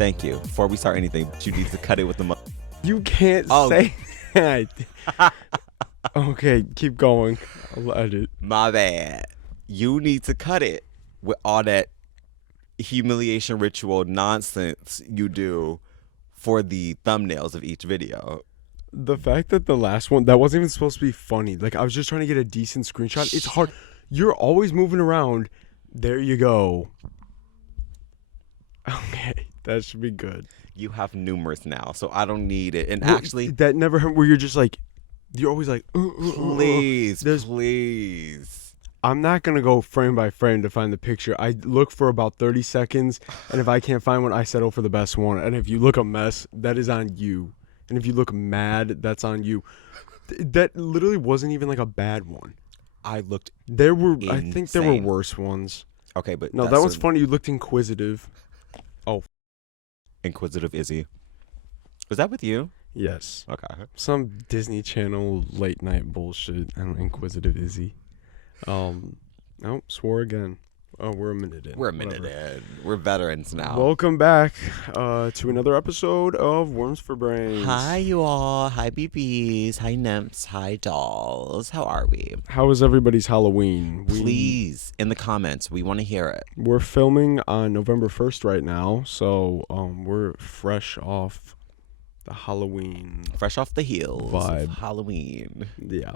Thank you. Before we start anything, you need to cut it with the You can't say that. Okay, keep going. I'll edit. My bad. You need to cut it with all that humiliation ritual nonsense you do for the thumbnails of each video. The fact that the last one, that wasn't even supposed to be funny. Like, I was just trying to get a decent screenshot. It's hard. You're always moving around. There you go. Okay, that should be good. You have numerous now, so I don't need it. And actually, that never happened where you're just like, you're always like, please, please. I'm not going to go frame by frame to find the picture. I look for about 30 seconds, and if I can't find one, I settle for the best one. And if you look a mess, that is on you. And if you look mad, that's on you. That literally wasn't even like a bad one. I looked I think there were worse ones. Okay, but no, that one's funny. You looked inquisitive. Oh. Inquisitive Izzy. Was that with you? Yes. Okay. Some Disney Channel late night bullshit. And Inquisitive Izzy. Swore again. Oh, we're a minute in. We're veterans now. Welcome back to another episode of Worms for Brains. Hi, you all. Hi, BBs. Hi, nymphs. Hi, dolls. How are we? How is everybody's Halloween? Please, in the comments. We want to hear it. We're filming on November 1st right now, so we're fresh off the Halloween. Fresh off the heels vibe. Of Halloween. Yeah.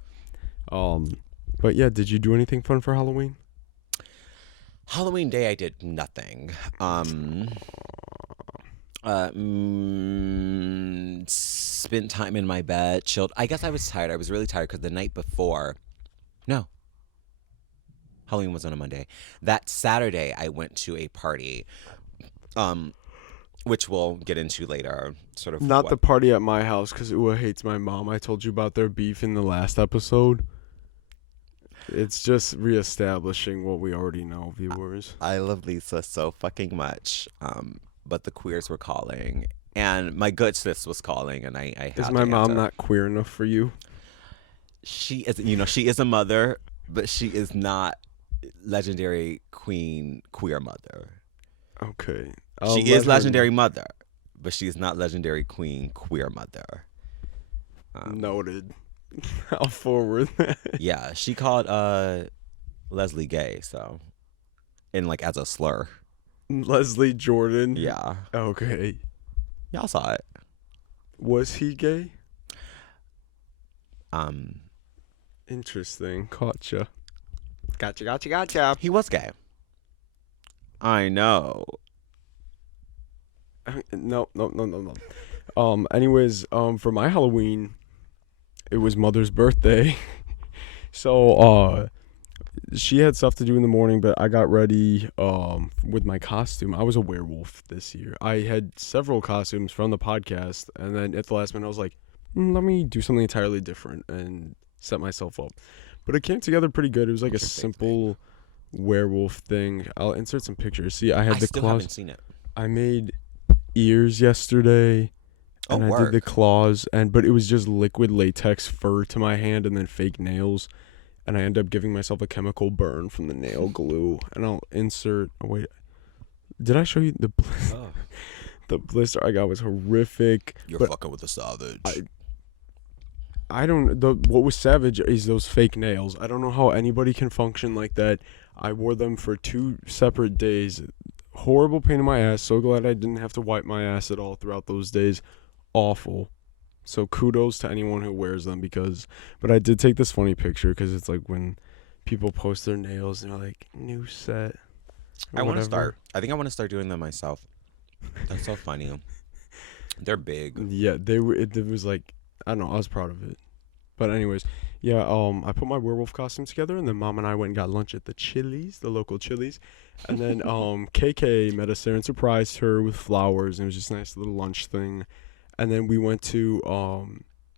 But yeah, did you do anything fun for Halloween? Halloween day, I did nothing. Spent time in my bed, chilled. I guess I was tired. I was really tired because the night before, no, Halloween was on a Monday. That Saturday, I went to a party, which we'll get into later. Sort of not the party at my house because Ua hates my mom. I told you about their beef in the last episode. It's just reestablishing what we already know, viewers. I love Lisa so fucking much, but the queers were calling, and my good sis was calling, and I had Is my mom answer. not queer enough for you? She is, she is a mother, but she is not legendary queen queer mother. Okay. She is legendary mother, but she is not legendary queen queer mother. Noted. I'll forward that. Yeah, she called Leslie gay, so, and like as a slur. Leslie Jordan. Yeah. Okay. Y'all saw it. Was he gay? Interesting. Gotcha. Gotcha. He was gay. I know. No. Anyways, for my Halloween, it was Mother's birthday. So, she had stuff to do in the morning, but I got ready with my costume. I was a werewolf this year. I had several costumes from the podcast, and then at the last minute, I was like, let me do something entirely different and set myself up. But it came together pretty good. It was like a simple werewolf thing. I'll insert some pictures. See, I still haven't seen it. I made ears yesterday. And I did the claws, but it was just liquid latex fur to my hand and then fake nails. And I ended up giving myself a chemical burn from the nail glue. And I'll insert... Oh, wait. Did I show you the blister? Oh. The blister I got was horrific. You're fucking with a savage. I don't... What was savage is those fake nails. I don't know how anybody can function like that. I wore them for 2 separate days. Horrible pain in my ass. So glad I didn't have to wipe my ass at all throughout those days. Awful. So kudos to anyone who wears them but I did take this funny picture because it's like when people post their nails and they're like, new set. I want to start. I think I want to start doing them myself. That's so funny. They're big. Yeah, they were. It was like, I don't know. I was proud of it. But anyways, yeah. I put my werewolf costume together, and then Mom and I went and got lunch at the Chili's, the local Chili's, and then KK met us there and surprised her with flowers, and it was just a nice little lunch thing. And then we went to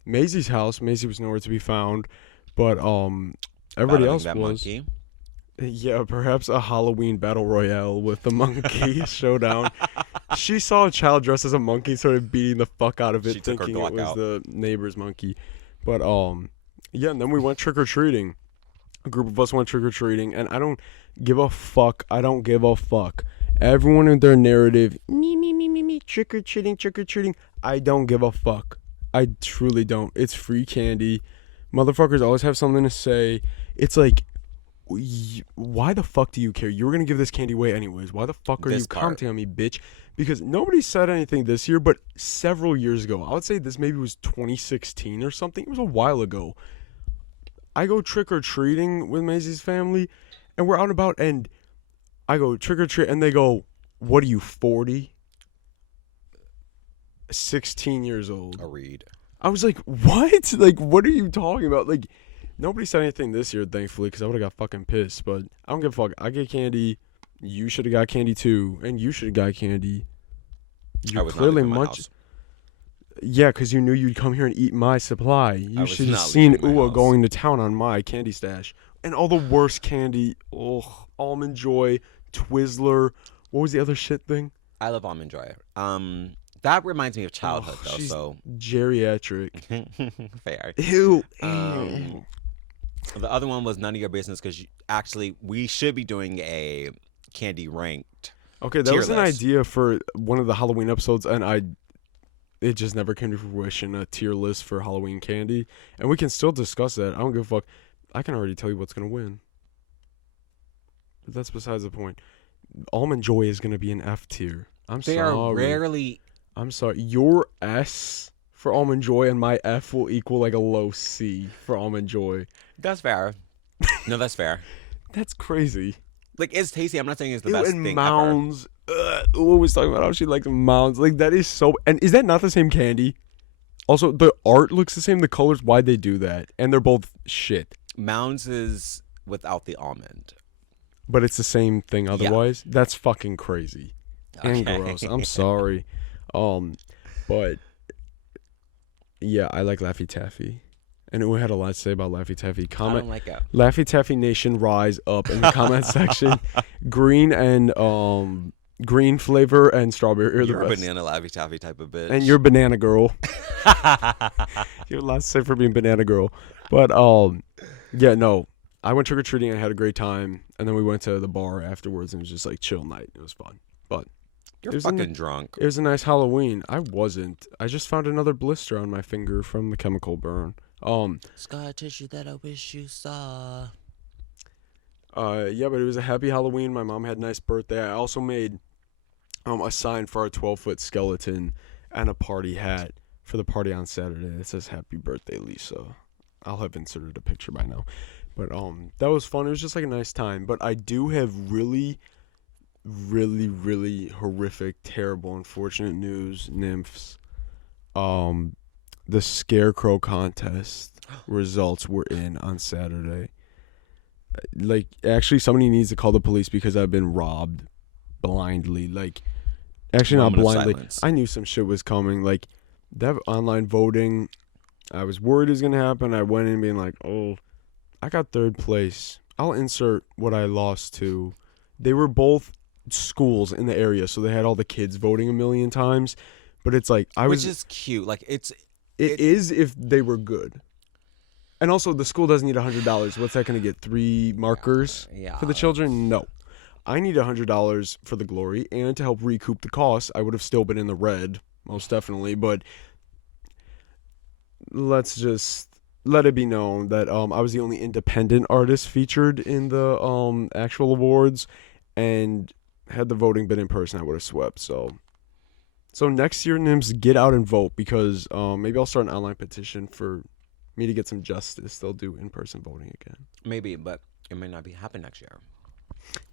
Maisie's house. Maisie was nowhere to be found, but everybody else was. Monkey. Yeah, perhaps a Halloween battle royale with the monkey showdown. She saw a child dressed as a monkey and started beating the fuck out of it, thinking it was the neighbor's monkey. But yeah, and then we went trick-or-treating. A group of us went trick-or-treating, and I don't give a fuck. Everyone in their narrative, me, trick or treating, trick or treating. I don't give a fuck. I truly don't. It's free candy. Motherfuckers always have something to say. It's like, why the fuck do you care? You were gonna give this candy away anyways. Why the fuck are you commenting on me, bitch? Because nobody said anything this year, but several years ago, I would say this maybe was 2016 or something. It was a while ago. I go trick or treating with Maisie's family, and we're out and about, and I go trick or treat, and they go, "What are you, 40?" 16 years old. A read. I was like, what? Like, what are you talking about? Like, nobody said anything this year, thankfully, because I would have got fucking pissed. But I don't give a fuck. I get candy. You should have got candy too, and you should have got candy. I was clearly not my house. Yeah, because you knew you'd come here and eat my supply. You should have seen Ua going to town on my candy stash. And all the worst candy. Ugh. Almond Joy, Twizzler. What was the other shit thing? I love Almond Joy. That reminds me of childhood, though. She's so geriatric. Fair. Ew. The other one was none of your business because actually we should be doing a candy ranked. Okay, that was an idea for one of the Halloween episodes, and it just never came to fruition. A tier list for Halloween candy, and we can still discuss that. I don't give a fuck. I can already tell you what's gonna win, but that's besides the point. Almond Joy is gonna be an F tier. They are rarely. I'm sorry. Your S for Almond Joy and my F will equal like a low C for Almond Joy. That's fair. No, that's fair. That's crazy. Like, it's tasty. I'm not saying it's the best thing Mounds. What was talking about how she likes Mounds. Like, that is so... And is that not the same candy? Also, the art looks the same. The colors, why'd they do that? And they're both shit. Mounds is without the almond. But it's the same thing otherwise? Yeah. That's fucking crazy. Okay. And gross. I'm sorry. But yeah, I like Laffy Taffy. And we had a lot to say about Laffy Taffy. I don't like it. Laffy Taffy Nation, rise up in the comment section. Green flavor and strawberry are the You're best. a banana Laffy Taffy type of bitch. And you're banana girl. You have a lot to say for being banana girl. But yeah, no. I went trick or treating and I had a great time. And then we went to the bar afterwards and it was just like chill night. It was fun. But you're fucking drunk. It was a nice Halloween. I wasn't. I just found another blister on my finger from the chemical burn. Scar tissue that I wish you saw. Yeah, but it was a happy Halloween. My mom had a nice birthday. I also made a sign for our 12-foot skeleton and a party hat for the party on Saturday. It says "Happy Birthday, Lisa." I'll have inserted a picture by now. But that was fun. It was just like a nice time. But I do have really, really, really horrific, terrible, unfortunate news, nymphs. The scarecrow contest results were in on Saturday. Like, actually, somebody needs to call the police because I've been robbed blindly. Like, actually, not blindly. I knew some shit was coming. Like, that online voting, I was worried it was going to happen. I went in being like, oh, I got third place. I'll insert what I lost to. They were both schools in the area, so they had all the kids voting a million times. But it's like, which is cute. Like, it is if they were good. And also, the school doesn't need $100. What's that going to get? 3 markers for the children? No. I need $100 for the glory and to help recoup the costs. I would have still been in the red, most definitely. But let's just let it be known that I was the only independent artist featured in the actual awards. And had the voting been in person, I would have swept. So next year, Nims, get out and vote because maybe I'll start an online petition for me to get some justice. They'll do in-person voting again. Maybe, but it might not happen next year.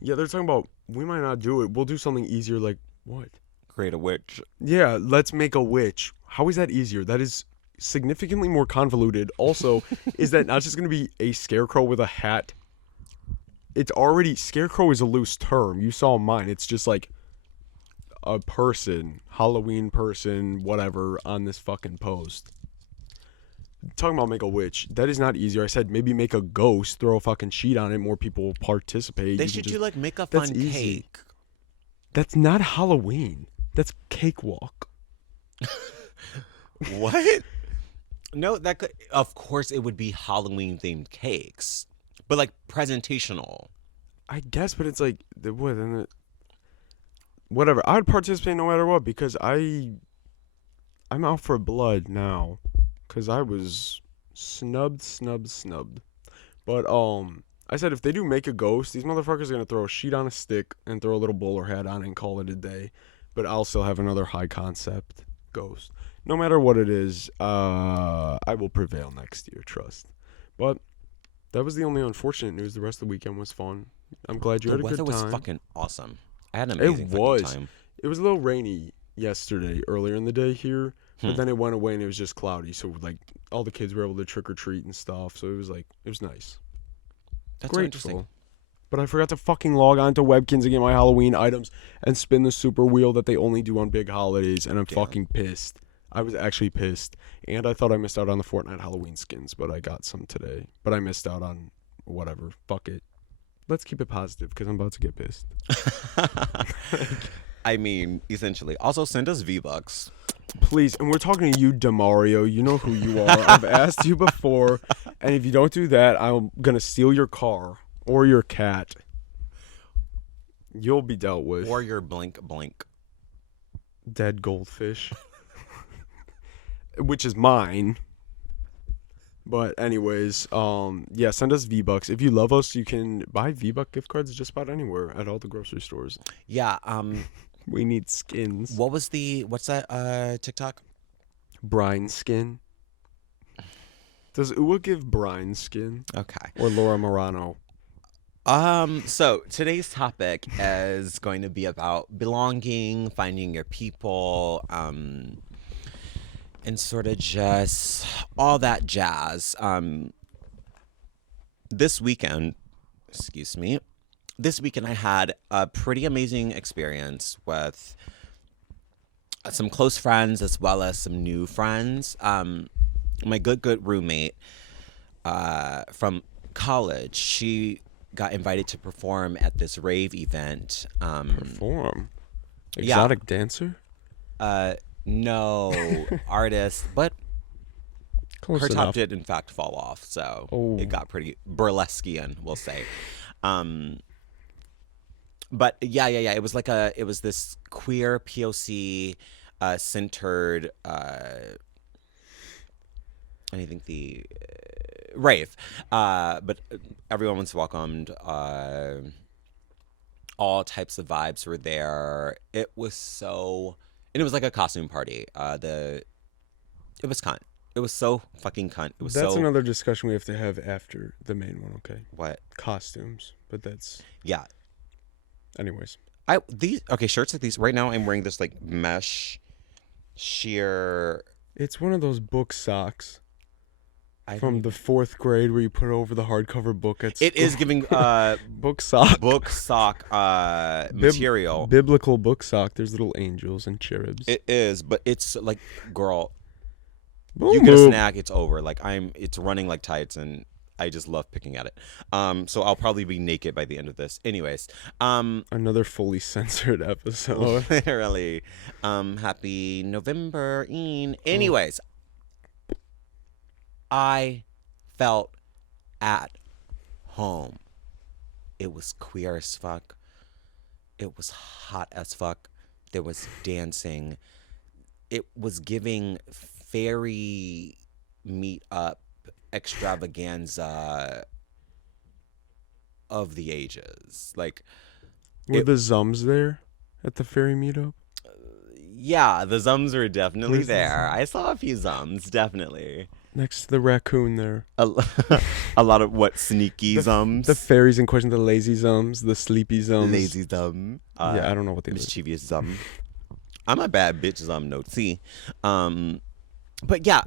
Yeah, they're talking about we might not do it. We'll do something easier like what? Create a witch. Yeah, let's make a witch. How is that easier? That is significantly more convoluted. Also, is that not just going to be a scarecrow with a hat? It's already, scarecrow is a loose term. You saw mine. It's just like a person, Halloween person, whatever, on this fucking post. Talking about make a witch, that is not easier. I said maybe make a ghost, throw a fucking sheet on it, more people will participate. They should do like make a fun cake. That's not Halloween. That's cakewalk. What? No, that could, of course it would be Halloween themed cakes, but like presentational. I guess, but it's like what? whatever. I'd participate no matter what because I'm out for blood now, cause I was snubbed. But I said if they do make a ghost, these motherfuckers are gonna throw a sheet on a stick and throw a little bowler hat on and call it a day. But I'll still have another high concept ghost. No matter what it is, I will prevail next year. Trust. But that was the only unfortunate news. The rest of the weekend was fun. I'm glad you The had a good weather was time. fucking awesome. I had an It amazing fucking was. time. It was a little rainy yesterday, earlier in the day here, but Hmm. then it went away and it was just cloudy. So like all the kids were able to trick or treat and stuff. So it was nice. That's so interesting. Grateful. But I forgot to fucking log on to Webkins and get my Halloween items and spin the super wheel that they only do on big holidays, and I'm Damn. fucking pissed. I was actually pissed, and I thought I missed out on the Fortnite Halloween skins, but I got some today. But I missed out on whatever. Fuck it. Let's keep it positive because I'm about to get pissed. I mean, essentially. Also, send us V-Bucks. Please, and we're talking to you, Demario. You know who you are. I've asked you before, and if you don't do that, I'm gonna steal your car or your cat. You'll be dealt with. Or your blink. Dead goldfish, which is mine. But anyways, yeah, send us V-Bucks. If you love us, you can buy V-Buck gift cards just about anywhere at all the grocery stores. Yeah, We need skins. what's that TikTok? Brine skin. Does Uwa give Brine skin? Okay. Or Laura Morano? So today's topic is going to be about belonging, finding your people, and sort of just all that jazz. This weekend, I had a pretty amazing experience with some close friends as well as some new friends. My good roommate from college, she got invited to perform at this rave event. Perform. Yeah. Exotic dancer? No artist, but Close her top enough. did in fact fall off, so Oh. it got pretty burlesqueian, we'll say. But yeah, it was this queer POC centered. I think the rave, but everyone was welcomed. All types of vibes were there. It was and it was like a costume party. It was cunt. It was so fucking cunt. It was That's so another discussion we have to have after the main one, okay? what? Costumes. But that's... Yeah. Anyways. Shirts like these. Right now, I'm wearing this like mesh sheer. It's one of those book socks I from the 4th grade where you put it over the hardcover book at school. It is giving book sock. book sock material. Biblical book sock. There's little angels and cherubs. It is, but it's like, girl, Boom, you get a boom. snack, it's over. Like it's running like tights, and I just love picking at it. So I'll probably be naked by the end of this. Anyways, Another fully censored episode. literally, happy November. Anyways, I felt at home. It was queer as fuck. It was hot as fuck. There was dancing. It was giving fairy meet-up extravaganza of the ages. Like, Were the Zums there at the fairy meetup? yeah, the Zums were definitely Where's the there. I saw a few Zums, definitely. Next to the raccoon there. A lot of what, sneaky Zums? The fairies in question, the lazy Zums, the sleepy Zums. Lazy Zum. Yeah, I don't know what they look. Mischievous Zum. I'm a bad bitch Zum, no T. But yeah,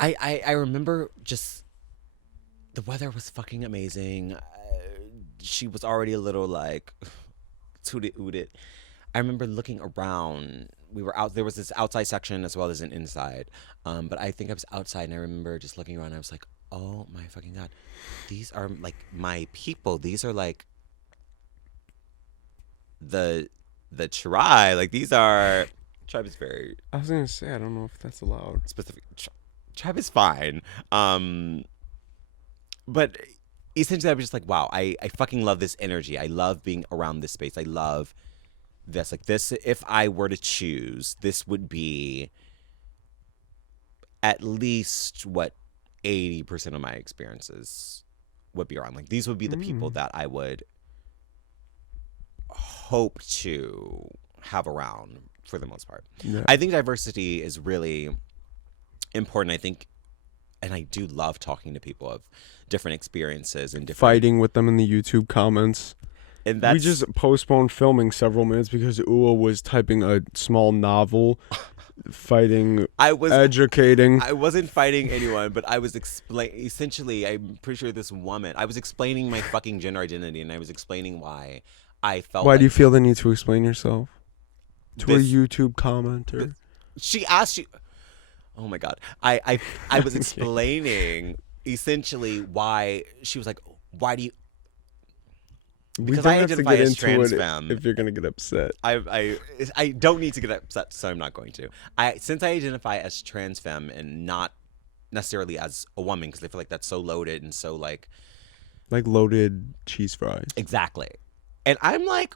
I remember just the weather was fucking amazing. She was already a little like tooted ooted. I remember looking around. We were out. There was this outside section as well as an inside. But I think I was outside, and I remember just looking around. And I was like, "Oh my fucking god, these are like my people. These are like the tribe. Like these are tribe is very I was gonna say, I don't know if that's allowed. specific. Tribe is fine. But essentially, I was just like, wow, I fucking love this energy. I love being around this space. I love this. Like this, if I were to choose, this would be at least what 80% of my experiences would be around. Like these would be the people that I would hope to have around for the most part. Yeah. I think diversity is really important. I think, and I do love talking to people of different experiences and different Fighting with them in the YouTube comments. And that's We just postponed filming several minutes because Ua was typing a small novel, fighting, educating. I wasn't fighting anyone, but I was essentially, I'm pretty sure this woman, I was explaining my fucking gender identity, and I was explaining why I felt Why like do you feel the need to explain yourself to a this- YouTube commenter? she asked you. Oh my god. I was explaining essentially why she was like, why do you, because I identify as trans femme. If you're gonna get upset. I don't need to get upset, so I'm not going to. Since I identify as trans femme and not necessarily as a woman, because I feel like that's so loaded and so like loaded cheese fries. exactly. And I'm like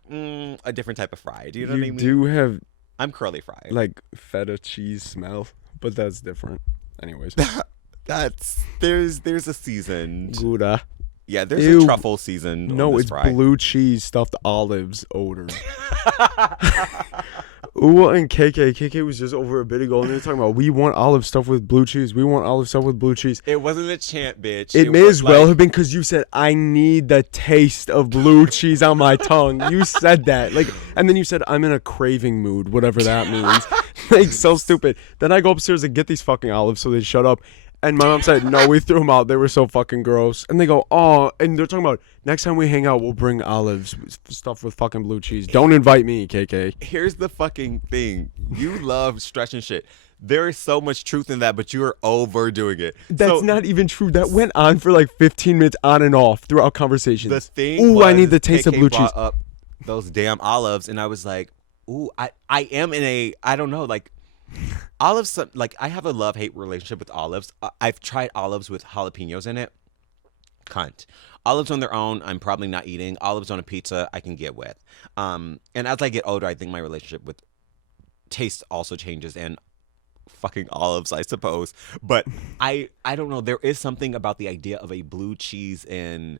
a different type of fry. Do you know what I mean? You do have I'm curly fry. like feta cheese smell, but that's different. Anyways, there's a seasoned. Gouda. Yeah, there's Ew. a truffle seasoned. No, on this it's fry. blue cheese stuffed olives odor. Ua and KK was just over a bit ago, and they were talking about we want olive stuff with blue cheese. We want olive stuff with blue cheese. It wasn't a chant, bitch. It may was as well like- have been because you said I need the taste of blue cheese on my tongue. You said that, and then you said I'm in a craving mood, whatever that means. So stupid. Then I go upstairs and get these fucking olives, so they shut up. And my mom said, no, we threw them out. They were so fucking gross. And they go, oh, and they're talking about next time we hang out, we'll bring olives, stuff with fucking blue cheese. Don't invite me, KK. Here's the fucking thing. You love stretching shit. There is so much truth in that, but you are overdoing it. That's not even true. That went on for like 15 minutes on and off throughout conversations. The thing Ooh, was, I need the taste of KK blue brought cheese. up those damn olives, and I was like, ooh, I am in a, I don't know, like, olives, like, I have a love-hate relationship with olives. I've tried olives with jalapenos in it. Cunt. Olives on their own, I'm probably not eating. Olives on a pizza, I can get with. And as I get older, I think my relationship with taste also changes, and fucking olives, I suppose. But I don't know. There is something about the idea of a blue cheese and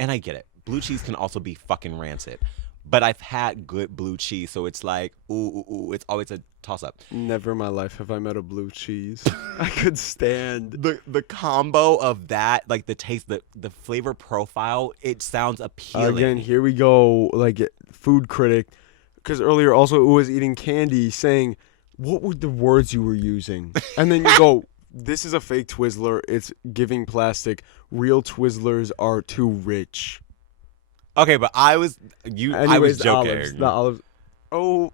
I get it. Blue cheese can also be fucking rancid. But I've had good blue cheese, so it's like, ooh, it's always a toss-up. Never in my life have I met a blue cheese. I could stand. The combo of that, like the taste, the flavor profile, it sounds appealing. Again, here we go, like food critic. Because earlier also Ua was eating candy saying, what were the words you were using? And then you go, this is a fake Twizzler. It's giving plastic. Real Twizzlers are too rich. Okay, but I was Anyways, joking. The olives. Oh,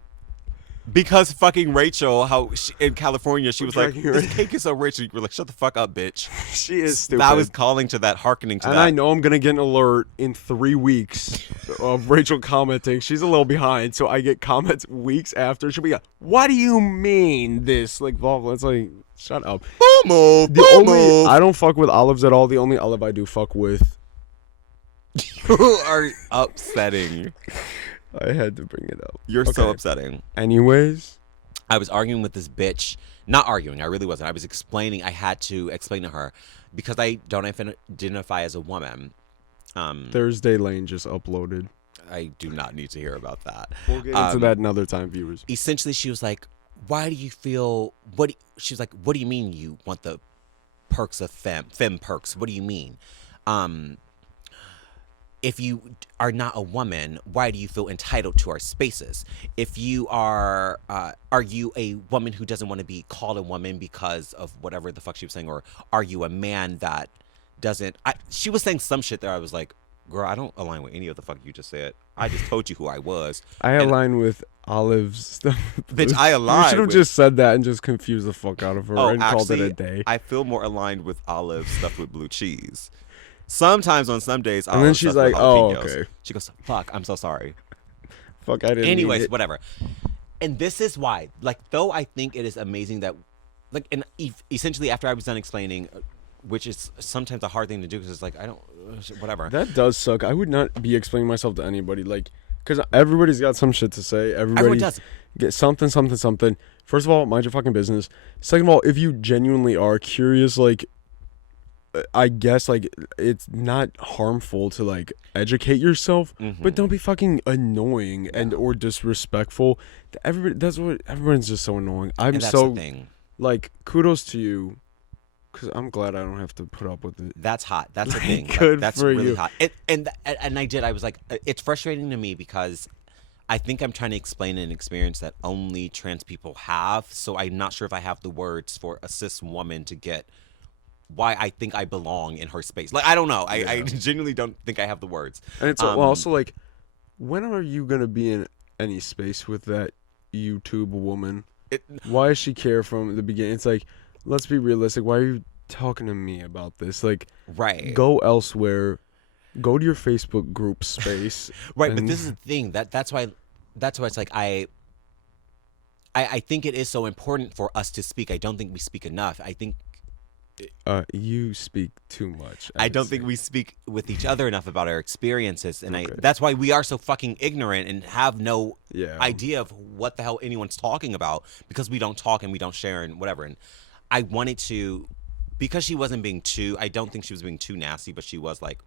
because fucking Rachel, in California, she was like, Dragging her this in. cake is so rich. And you were like, shut the fuck up, bitch. she is stupid. I was calling to that, hearkening to and that. I know I'm going to get an alert in 3 weeks of Rachel commenting. She's a little behind, so I get comments weeks after. She'll be like, what do you mean this? Like, blah, blah. It's like, shut up. I don't fuck with olives at all. The only olive I do fuck with. You are upsetting. I had to bring it up. You're so upsetting. Anyways. I was arguing with this bitch. Not arguing, I really wasn't. I was explaining. I had to explain to her because I don't identify as a woman. Thursday Lane just uploaded. I do not need to hear about that. We'll get into that another time, viewers. Essentially, she was like, why do you feel, she was like, what do you mean you want the perks of femme perks? What do you mean? If you are not a woman, why do you feel entitled to our spaces? If you are you a woman who doesn't want to be called a woman because of whatever the fuck she was saying? Or are you a man that doesn't, she was saying some shit there. I was like, girl, I don't align with any of the fuck you just said. I just told you who I was. I align with Olive's stuff. Bitch, I align. You should have just said that and just confused the fuck out of her and called it actually, a day. I feel more aligned with Olive stuffed with blue cheese. Sometimes on some days, and then she's like, "Oh, okay." She goes, "Fuck, I'm so sorry." Fuck, I didn't. Anyways, whatever. And this is why, like, though I think it is amazing that, like, and essentially after I was done explaining, which is sometimes a hard thing to do because it's like I don't, whatever. That does suck. I would not be explaining myself to anybody. Like, Because everybody's got some shit to say. Everyone Everybody does. get something. First of all, mind your fucking business. Second of all, if you genuinely are curious, like, I guess, like, it's not harmful to, like, educate yourself, but don't be fucking annoying and or disrespectful. Everyone's just so annoying. I'm And that's so, the thing. like, kudos to you, because I'm glad I don't have to put up with it. That's hot. That's the thing. Good that's for really you. hot. And I was like, it's frustrating to me because I think I'm trying to explain an experience that only trans people have. So I'm not sure if I have the words for a cis woman to get why I think I belong in her space. Like, I don't know. I genuinely don't think I have the words. And it's also, like, when are you going to be in any space with that YouTube woman? Why does she care from the beginning? It's like, let's be realistic. Why are you talking to me about this? Like, right. Go elsewhere. Go to your Facebook group space. Right, but this is the thing. That's why it's like I think it is so important for us to speak. I don't think we speak enough. I think you speak too much. I don't think we speak with each other enough about our experiences, and that's why we are so fucking ignorant and have no idea of what the hell anyone's talking about, because we don't talk and we don't share and whatever. And I wanted to, because she wasn't being too, I don't think she was being too nasty, but she was like,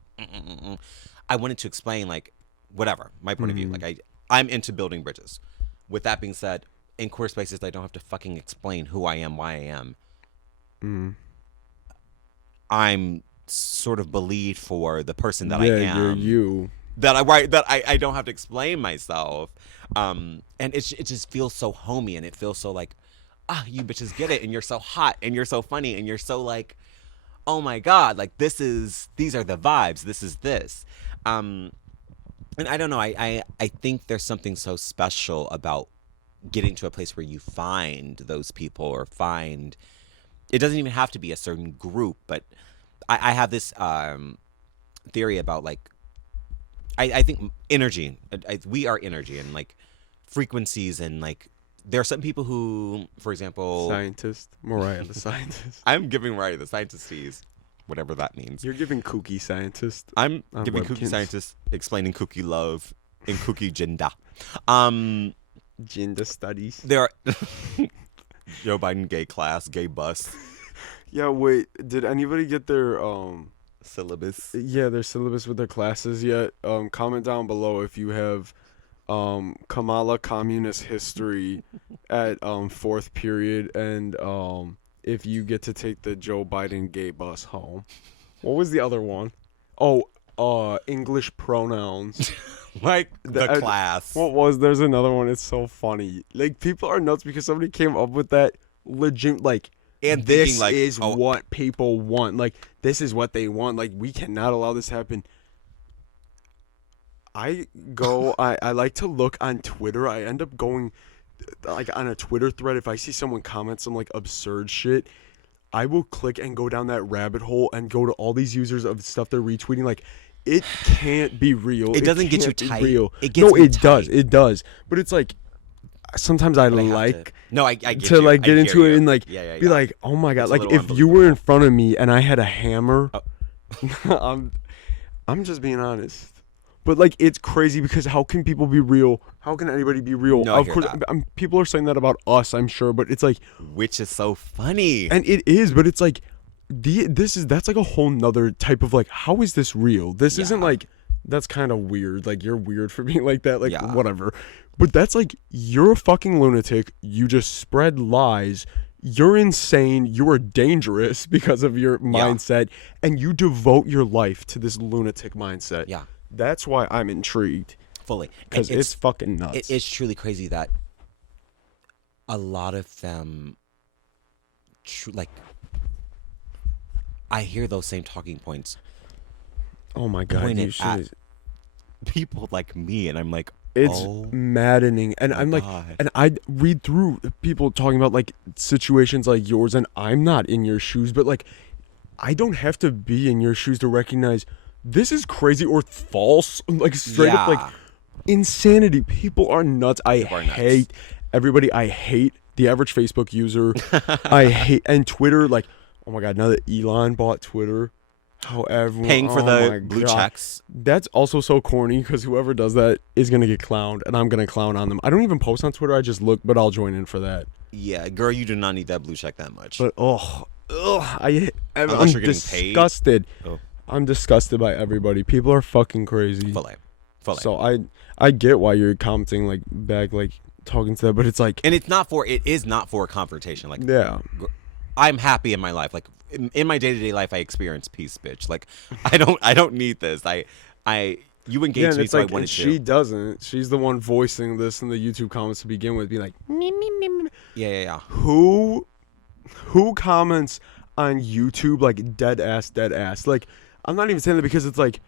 I wanted to explain, like, whatever, my point of view. Like, I'm into building bridges. With that being said, in queer spaces, I don't have to fucking explain who I am, why I am. I'm sort of believed for the person that I am. Yeah, you're you. That I don't have to explain myself. And it just feels so homey, and it feels so like, you bitches get it, and you're so hot, and you're so funny, and you're so like, oh my God, like these are the vibes. This is this. And I don't know, I think there's something so special about getting to a place where you find those people, or find, it doesn't even have to be a certain group, but I have this theory about, like, I think energy, we are energy, and like frequencies, and like there are some people who, for example, Mariah the scientist. I'm giving Mariah the scientist tease, whatever that means. You're giving kooky scientist. I'm giving kooky scientist, explaining kooky love and kooky gender. Gender studies. There are Joe Biden gay class, gay bus. Yeah, wait, did anybody get their syllabus? Yeah, their syllabus with their classes yet? Comment down below if you have Kamala communist history at 4th period, and if you get to take the Joe Biden gay bus home. What was the other one? Oh, English pronouns. Like the class. There's another one. It's so funny. Like, people are nuts because somebody came up with that legit, like, and this is what people want. Like, this is what they want. Like, we cannot allow this to happen. I like to look on Twitter. I end up going, like, on a Twitter thread. If I see someone comment some, like, absurd shit, I will click and go down that rabbit hole and go to all these users of stuff they're retweeting. Like, it can't be real. It doesn't get you tight. Real. It gets me tight. It does. But it's like, sometimes I get to like get into it and like be like, oh my God, like if you were in front of me and I had a hammer, I'm just being honest. But like, it's crazy because how can people be real? How can anybody be real? No, of course, people are saying that about us, I'm sure, but it's like, which is so funny. And it is, but it's like, that's like a whole nother type of, like, how is this real? This isn't like, that's kind of weird. Like, you're weird for being like that. Like, whatever. But that's like, you're a fucking lunatic. You just spread lies. You're insane. You are dangerous because of your mindset. And you devote your life to this lunatic mindset. Yeah. That's why I'm intrigued. Fully. Because it's fucking nuts. It is truly crazy that a lot of them, like, I hear those same talking points. Oh my God. You should. People like me, and I'm like, it's maddening. And I'm like, and I read through people talking about like situations like yours, and I'm not in your shoes, but like, I don't have to be in your shoes to recognize this is crazy or false. Like, straight up, like, insanity. People are nuts. I hate everybody. I hate the average Facebook user. I hate, and Twitter, like, oh my God, now that Elon bought Twitter, How everyone Paying for oh the my blue God. checks. That's also so corny because whoever does that is gonna get clowned, and I'm gonna clown on them. I don't even post on Twitter. I just look, but I'll join in for that. Yeah, girl, you do not need that blue check that much. But I'm Unless you're getting paid. disgusted. Oh, I'm disgusted by everybody. People are fucking crazy. fully. So I get why you're commenting like back, like talking to that, but it's like, And it is not for a confrontation. Like, yeah, I'm happy in my life. Like, in my day-to-day life, I experience peace, bitch. Like, I don't need this. You engaged and me, it's so like, I wanted and she to. doesn't. She's the one voicing this in the YouTube comments to begin with, be like, "Me, me, me, me." Yeah. Who comments on YouTube like dead ass? Like, I'm not even saying that because it's like,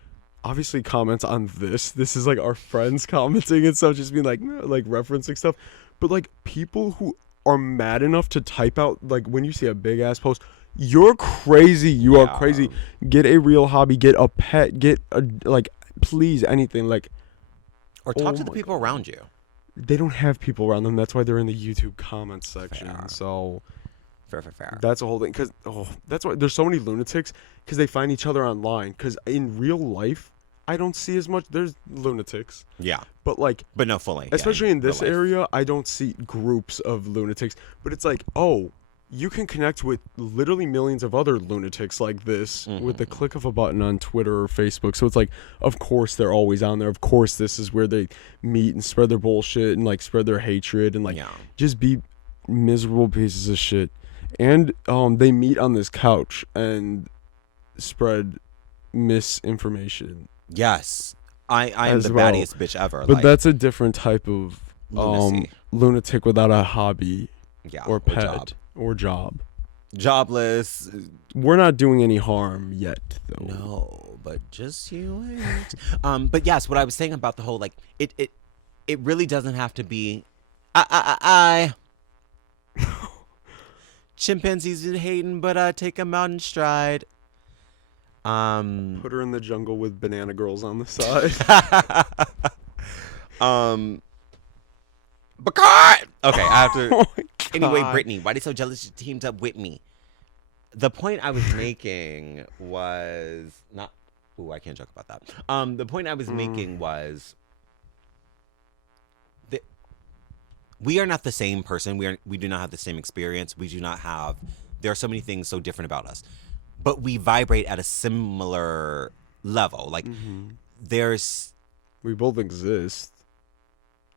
obviously comments on this. This is like our friends commenting and stuff, just being like referencing stuff. But like people who are mad enough to type out, like, when you see a big ass post, you're crazy. You are crazy. Get a real hobby. Get a pet. Get a, like, please, anything. Like, Or talk to the people around you. they don't have people around them. That's why they're in the YouTube comments section. Fair. So Fair. that's a whole thing. Because that's why there's so many lunatics, because they find each other online. Because in real life, I don't see as much. There's lunatics. Yeah. But like, But no, fully. especially in this real life. area, I don't see groups of lunatics. But it's like, oh, you can connect with literally millions of other lunatics like this with the click of a button on Twitter or Facebook. So it's like, of course they're always on there. Of course this is where they meet and spread their bullshit and like spread their hatred and like just be miserable pieces of shit. And they meet on this couch and spread misinformation. Yes. I am As the well. baddest bitch ever. But like, that's a different type of lunacy. lunatic without a hobby or pet job. or job. Jobless. We're not doing any harm yet, though. No, but just you wait. But yes, what I was saying about the whole, like, it really doesn't have to be I chimpanzees are hating, but I take them out in stride. Put her in the jungle with banana girls on the side. Okay, I have to. Oh my Anyway, God. Brittany, why are you so jealous you teamed up with me? The point I was making was not. Ooh, I can't joke about that. The point I was making was that we are not the same person. We do not have the same experience. We do not have. There are so many things so different about us, but we vibrate at a similar level. Like there's. We both exist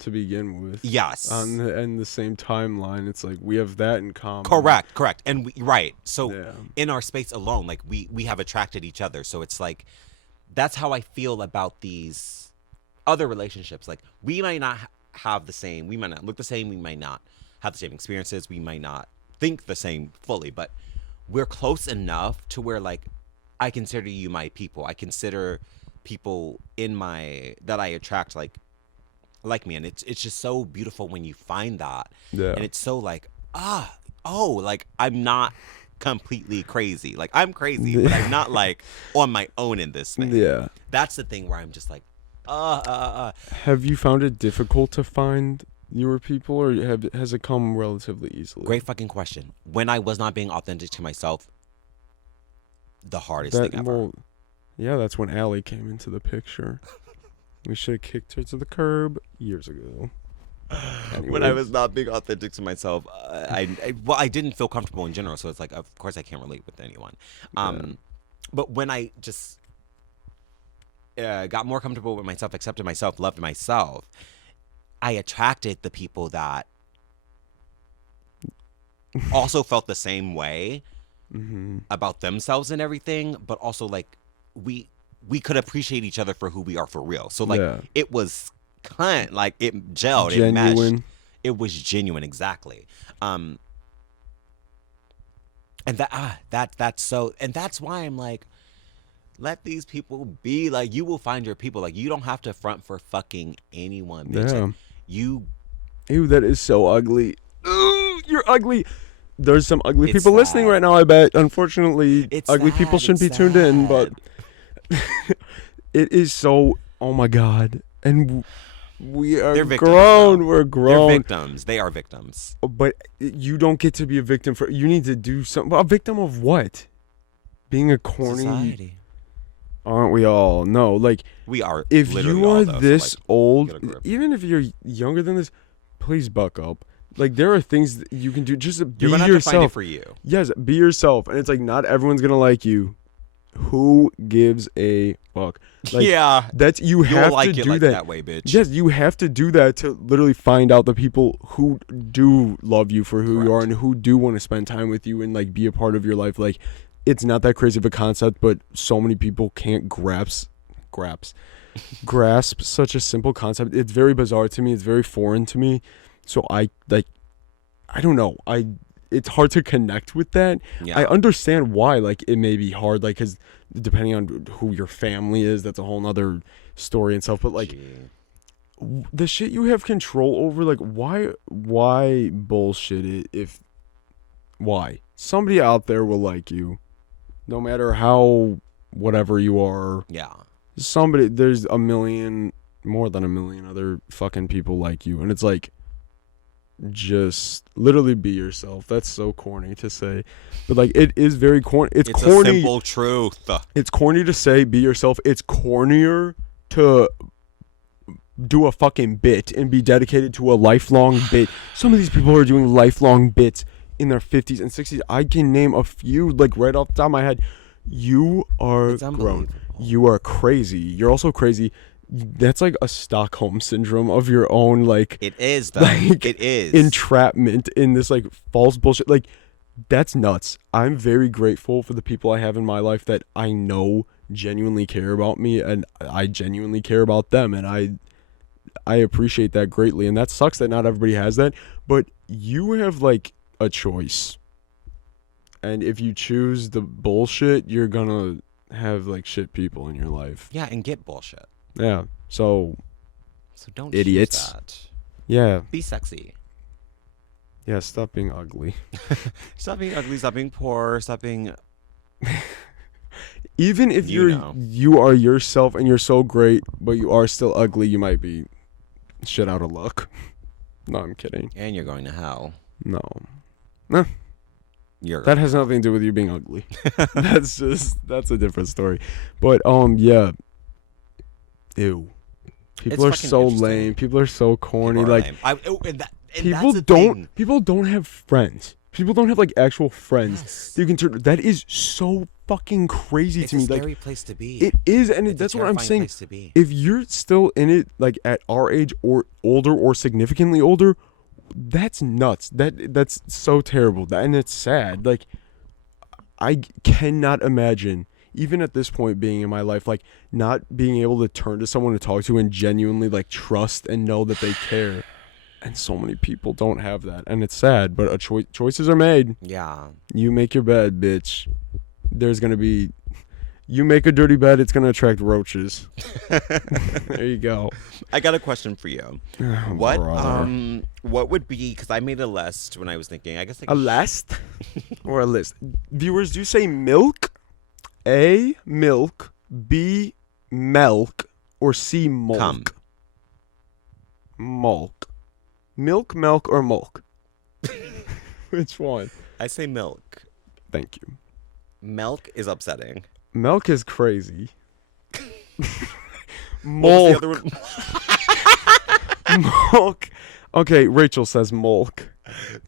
to begin with. Yes. And the same timeline. It's like we have that in common. Correct. And right. So Yeah. in our space alone, like we have attracted each other. So it's like that's how I feel about these other relationships. Like we might not have the same, we might not look the same, we might not have the same experiences, we might not think the same fully, but we're close enough to where like I consider you my people. I consider people in my that I attract like me, and it's just so beautiful when you find that. Yeah. And it's so like like I'm not completely crazy. Like I'm crazy, but I'm not like on my own in this thing. Yeah. That's the thing where I'm just like Have you found it difficult to find your people, or has it come relatively easily? Great fucking question. When I was not being authentic to myself, the hardest thing ever. Well, yeah, that's when Allie came into the picture. We should have kicked her to the curb years ago. When I was not being authentic to myself, I didn't feel comfortable in general. So it's like, of course, I can't relate with anyone. But when I just got more comfortable with myself, accepted myself, loved myself, I attracted the people that also felt the same way about themselves and everything, but also like we could appreciate each other for who we are for real. So like it was like it gelled, genuine. it meshed. It was genuine, exactly. And that's so, and that's why I'm like, let these people be. Like, you will find your people. Like, you don't have to front for fucking anyone, bitch. Yeah. Like, you. Ew, that is so ugly. Ooh, you're ugly. There's some ugly people sad. listening right now, I bet. Unfortunately, It's ugly sad, people shouldn't it's be tuned in, sad. but it is so, oh my God. And we are They're victims, grown. though. We're They're grown. victims. They are victims. But you don't get to be a victim for, you need to do something. A victim of what? Being a corny. Society. Aren't we all? No, like We are if literally you all are though, this so, like, old, get a grip. even if you're younger than this, please buck up. Like there are things that you can do. Just be You're gonna have to find it yourself. for you. Yes, be yourself. And it's like not everyone's gonna like you. Who gives a fuck? Like Yeah. that's you You'll have like to it do like that. that way, bitch. Yes, you have to do that to literally find out the people who do love you for who you are Correct. and who do want to spend time with you and like be a part of your life. Like it's not that crazy of a concept, but so many people can't grasp such a simple concept. It's very bizarre to me. It's very foreign to me. So I don't know. It's hard to connect with that. Yeah. I understand why like it may be hard like cuz depending on who your family is, that's a whole nother story and stuff, but like Gee. the shit you have control over, like why bullshit it if why somebody out there will like you no matter how whatever you are. Yeah. Somebody, there's more than a million other fucking people like you, and it's like just literally be yourself. That's so corny to say, but like it is very corny. It's corny. A simple truth. It's corny to say be yourself. It's cornier to do a fucking bit and be dedicated to a lifelong bit. Some of these people are doing lifelong bits in their 50s and 60s. I can name a few like right off the top of my head. You are It's grown. unbelievable. You are crazy. You're also crazy. That's like a Stockholm syndrome of your own, like It is though. like, It is. entrapment in this like false bullshit. Like that's nuts. I'm very grateful for the people I have in my life that I know genuinely care about me, and I genuinely care about them, and I appreciate that greatly. And that sucks that not everybody has that, but you have like a choice. And if you choose the bullshit, you're gonna have like shit people in your life. Yeah, and get bullshit. Yeah. So don't idiots. choose that. yeah. Be sexy. Yeah, stop being ugly. Stop being ugly. Stop being poor. Stop being. Even if You know. you are yourself and you're so great, but you are still ugly, you might be shit out of luck. No, I'm kidding. And you're going to hell. No. You're. That has nothing to do with you being ugly. that's a different story. But yeah. Ew. People are fucking so interesting. lame. People are so corny. People are Like lame. And people that's the thing. people don't have friends. People don't have like actual friends. Yes. You can turn. That is so fucking crazy It's to a me. Like scary place to be. it is, and It's that's a what I'm terrifying saying. place to be. If you're still in it, like at our age or older or significantly older, that's nuts. That's so terrible. And it's sad. Like I cannot imagine, even at this point being in my life, like not being able to turn to someone to talk to and genuinely like trust and know that they care. And so many people don't have that, and it's sad. But choices are made. Yeah. You make your bed, bitch. There's gonna be. You make a dirty bed, it's gonna attract roaches. There you go. I got a question for you. Oh, What brother. what would be, because I made a list when I was thinking, I guess like A list or a list? Viewers, do you say milk? A, milk. B, milk. Or C, mulk? Come. Mulk. Milk, milk, or mulk? Which one? I say milk. Thank you. Milk is upsetting. Milk is crazy. What was the Mulk. other one? Mulk. Okay, Rachel says mulk.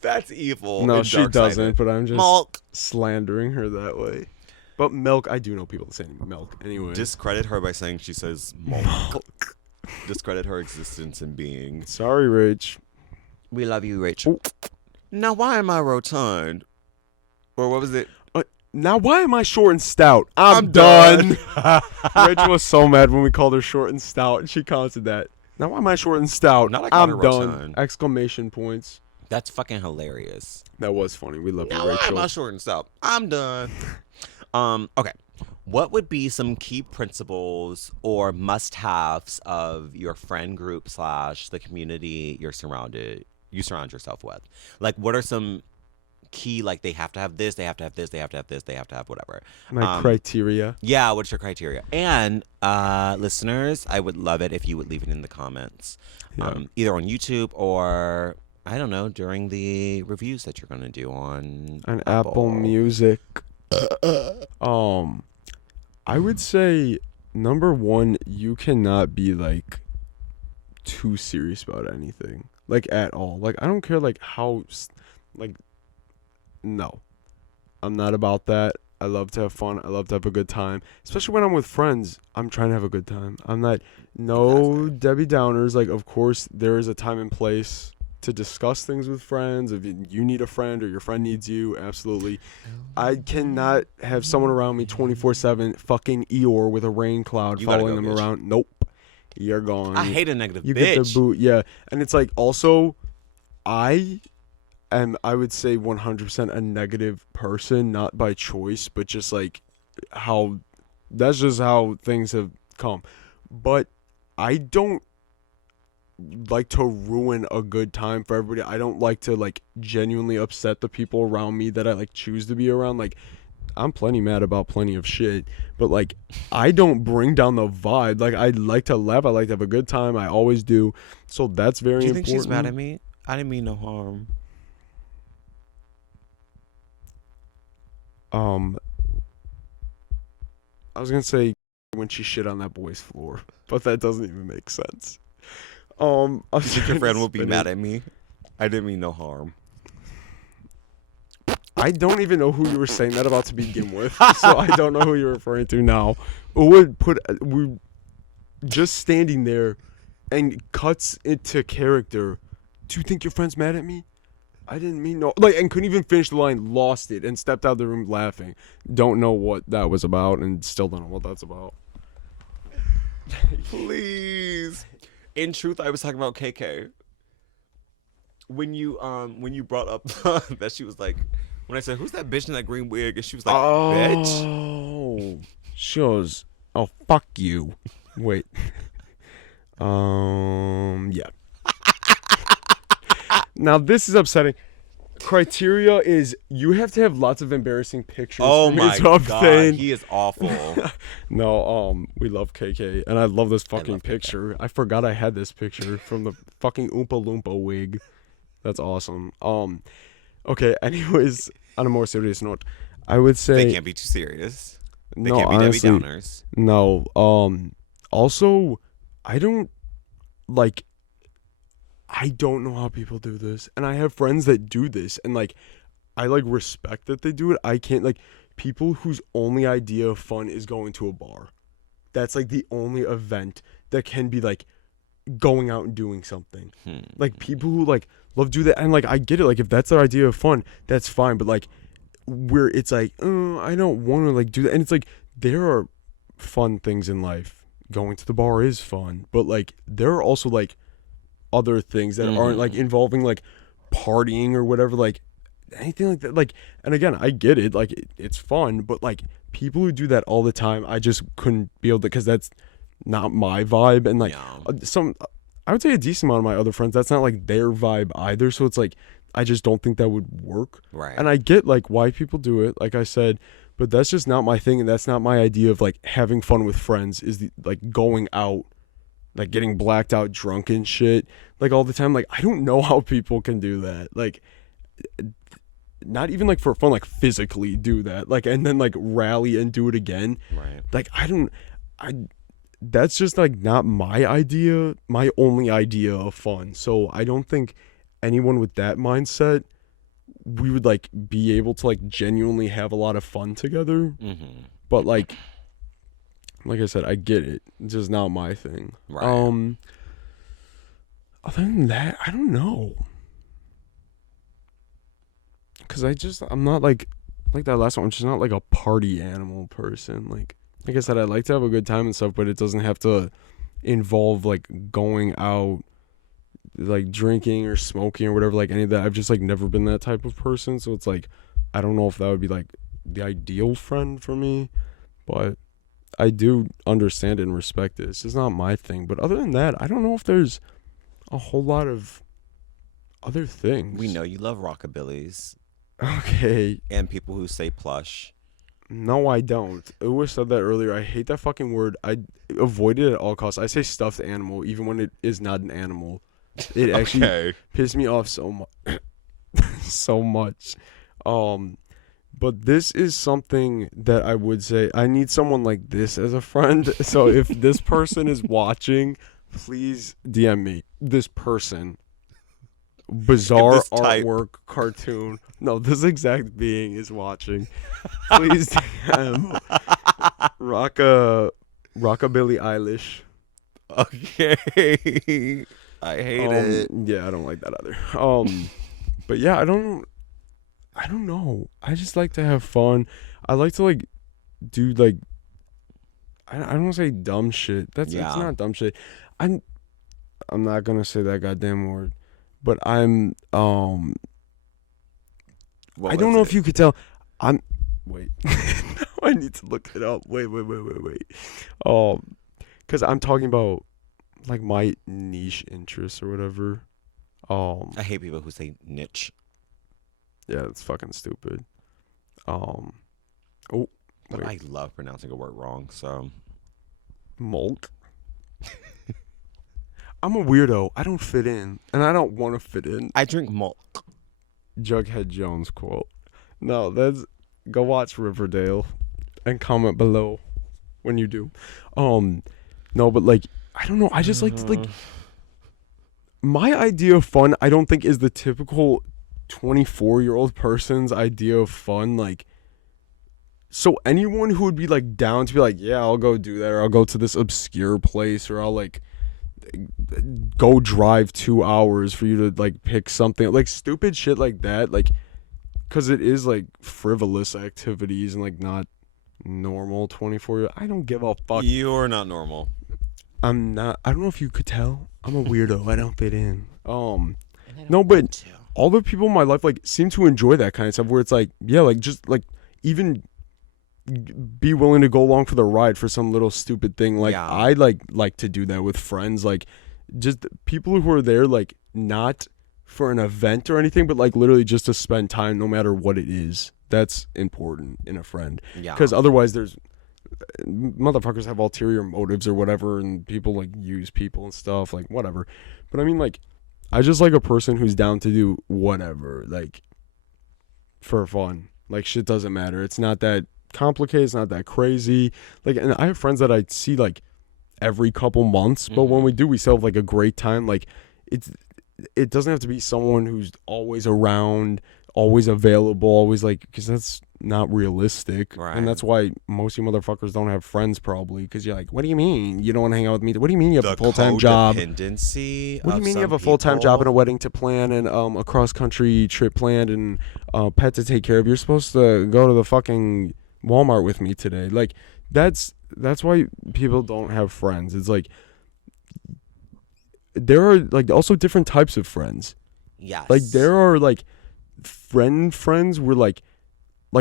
That's evil. No, and she dark-sided. doesn't, but I'm just Milk. slandering her that way. But milk, I do know people that say milk. Anyway. Discredit her by saying she says milk. Discredit her existence and being. Sorry, Rach. We love you, Rachel. Now, why am I rotund? Or what was it? Now, why am I short and stout? I'm done. Rachel was so mad when we called her short and stout, and she commented that. Now, why am I short and stout? Not like on I'm a done. rotund. Exclamation points. That's fucking hilarious. That was funny. We love you, Now, why am Rachel. I short and stout? I'm done. Okay. What would be some key principles or must-haves of your friend group / the community you surround yourself with? Like, what are some key, like, they have to have this, they have to have this, they have to have this, they have to have whatever. My criteria. Yeah, what's your criteria? And listeners, I would love it if you would leave it in the comments, either on YouTube or, I don't know, during the reviews that you're going to do on Apple Music. I would say number one, you cannot be like too serious about anything, like at all. Like I don't care like like no, I'm not about that. I love to have fun. I love to have a good time, especially when I'm with friends. I'm trying to have a good time. I'm not no Exactly. Debbie Downers. Like of course there is a time and place to discuss things with friends. If you need a friend or your friend needs you, absolutely. I cannot have someone around me 24/7 fucking Eeyore with a rain cloud You gotta following go, them bitch. around. Nope. You're I gone. hate a negative You get the bitch. boot. Yeah. And it's like also I am I would say 100% a negative person, not by choice, but just like how that's just how things have come. But I don't like to ruin a good time for everybody. I don't like to like genuinely upset the people around me that I like choose to be around. Like I'm plenty mad about plenty of shit, but like I don't bring down the vibe. Like I like to laugh, I like to have a good time. I always do. So that's Do very you think she's mad at important. me? I didn't mean no harm. Um I was going to say when she shit on that boy's floor, but that doesn't even make sense. I You was think your trying to friend will be spin it. mad at me? I didn't mean no harm. I don't even know who you were saying that about to begin with, so I don't know who you're referring to now. Who would put we just standing there and cuts into character. Do you think your friend's mad at me? I didn't mean no. Like, and couldn't even finish the line. Lost it and stepped out of the room laughing. Don't know what that was about, and still don't know what that's about. Please. In truth, I was talking about KK. When you brought up that she was like when I said, "Who's that bitch in that green wig?" and she was like, "Bitch." Oh, shows. Oh, fuck you. Wait. Yeah. Now this is upsetting. Criteria is you have to have lots of embarrassing pictures Oh for me my to god, obtain. he is awful. No, we love KK, and I love this I fucking love KK. picture. I forgot I had this picture from the fucking Oompa Loompa wig. That's awesome. Okay. Anyways, on a more serious note, I would They say can't be too serious. They no. can't be Debbie Honestly, Downers. no. Also, I don't like. I don't know how people do this, and I have friends that do this, and like I like respect that they do it. I can't like people whose only idea of fun is going to a bar. That's like the only event that can be like going out and doing something. Like people who like love to do that, and like I get it. Like if that's their idea of fun, that's fine. But like where it's like, oh, I don't want to like do that, and it's like there are fun things in life. Going to the bar is fun, but like there are also like other things that aren't like Mm-hmm. involving like partying or whatever. Like anything like that. Like, and again, I get it. Like it's fun, but like people who do that all the time, I just couldn't be able to because that's not my vibe. And like Yeah. some, I would say a decent amount of my other friends, that's not like their vibe either. So it's like I just don't think that would work. Right. And I get like why people do it, like I said, but that's just not my thing, and that's not my idea of like having fun with friends. Is the like going out, like getting blacked out, drunk and shit, like all the time. Like I don't know how people can do that. Like not even like for fun, like physically do that, like and then like rally and do it again. Right. Like I don't, I that's just like not my idea, my only idea of fun. So I don't think anyone with that mindset we would like be able to like genuinely have a lot of fun together. Mm-hmm. But like I said, I get it. It's just not my thing. Right. Other than that, I don't know. Cause I'm not like that last one. I'm just not like a party animal person. Like I said, I like to have a good time and stuff, but it doesn't have to involve like going out, like drinking or smoking or whatever. Like any of that. I've just like never been that type of person. So it's like I don't know if that would be like the ideal friend for me, but I do understand it and respect it. It's just not my thing. But other than that, I don't know if there's a whole lot of other We things. know you love rockabillys Okay. and people who say plush. No, I don't. I wish said that earlier. I hate that fucking word. I avoid it at all costs. I say stuffed animal, even when it is not an animal. It actually Okay. pissed me off so much, so much. Um, But this is something that I would say I need someone like this as a friend. So if this person is watching, please DM me. This person. Bizarre this type- artwork, cartoon. No, this exact being is watching. Please DM Rockabilly Eilish. Okay. I hate it. Yeah, I don't like that either. But yeah, I don't know. I just like to have fun. I like to like do like I don't want to say dumb shit. It's not dumb shit. I'm not gonna say that goddamn word. But I'm I don't know if you could tell. Wait. No, I need to look it up. Wait. Cuz I'm talking about like my niche interests or whatever. I hate people who say niche. Yeah, it's fucking stupid. Oh, But wait. I love pronouncing a word wrong, so. Molt. I'm a weirdo. I don't fit in, and I don't want to fit in. I drink malt. Jughead Jones quote. No, go watch Riverdale, and comment below when you do. No, but like I don't know. I just like to like. My idea of fun, I don't think is the typical 24-year-old person's idea of fun. Like, so anyone who would be like down to be like, yeah, I'll go do that, or I'll go to this obscure place, or I'll like go drive 2 hours for you to like pick something, like stupid shit like that, like, because it is like frivolous activities and like not normal 24. I don't give a fuck. You're not normal. I'm not. I don't know if you could tell. I'm a weirdo. I don't fit in. No, but all the people in my life like seem to enjoy that kind of stuff where it's like, yeah, like just like even be willing to go along for the ride for some little stupid thing. Like I like to do that with friends, like just people who are there like not for an event or anything, but like literally just to spend time no matter what it is. That's important in a friend. Yeah. Because otherwise there's motherfuckers have ulterior motives or whatever, and people like use people and stuff, like whatever. But I mean, like, I just like a person who's down to do whatever, like, for fun. Like, shit doesn't matter. It's not that complicated. It's not that crazy. Like, and I have friends that I see like every couple months, but when we do, we still have like a great time. Like, it doesn't have to be someone who's always around, always available, always like, because that's not realistic. Right. And that's why most of you motherfuckers don't have friends, probably, because you're like, what do you mean you don't want to hang out with me? What do you mean you have a full-time job? What do you mean you have a full-time job and a wedding to plan and a cross-country trip planned and pet to take care of? You're supposed to go to the fucking Walmart with me today. Like, that's why people don't have friends. It's like there are like also different types of friends. Yes. Like there are like friends where like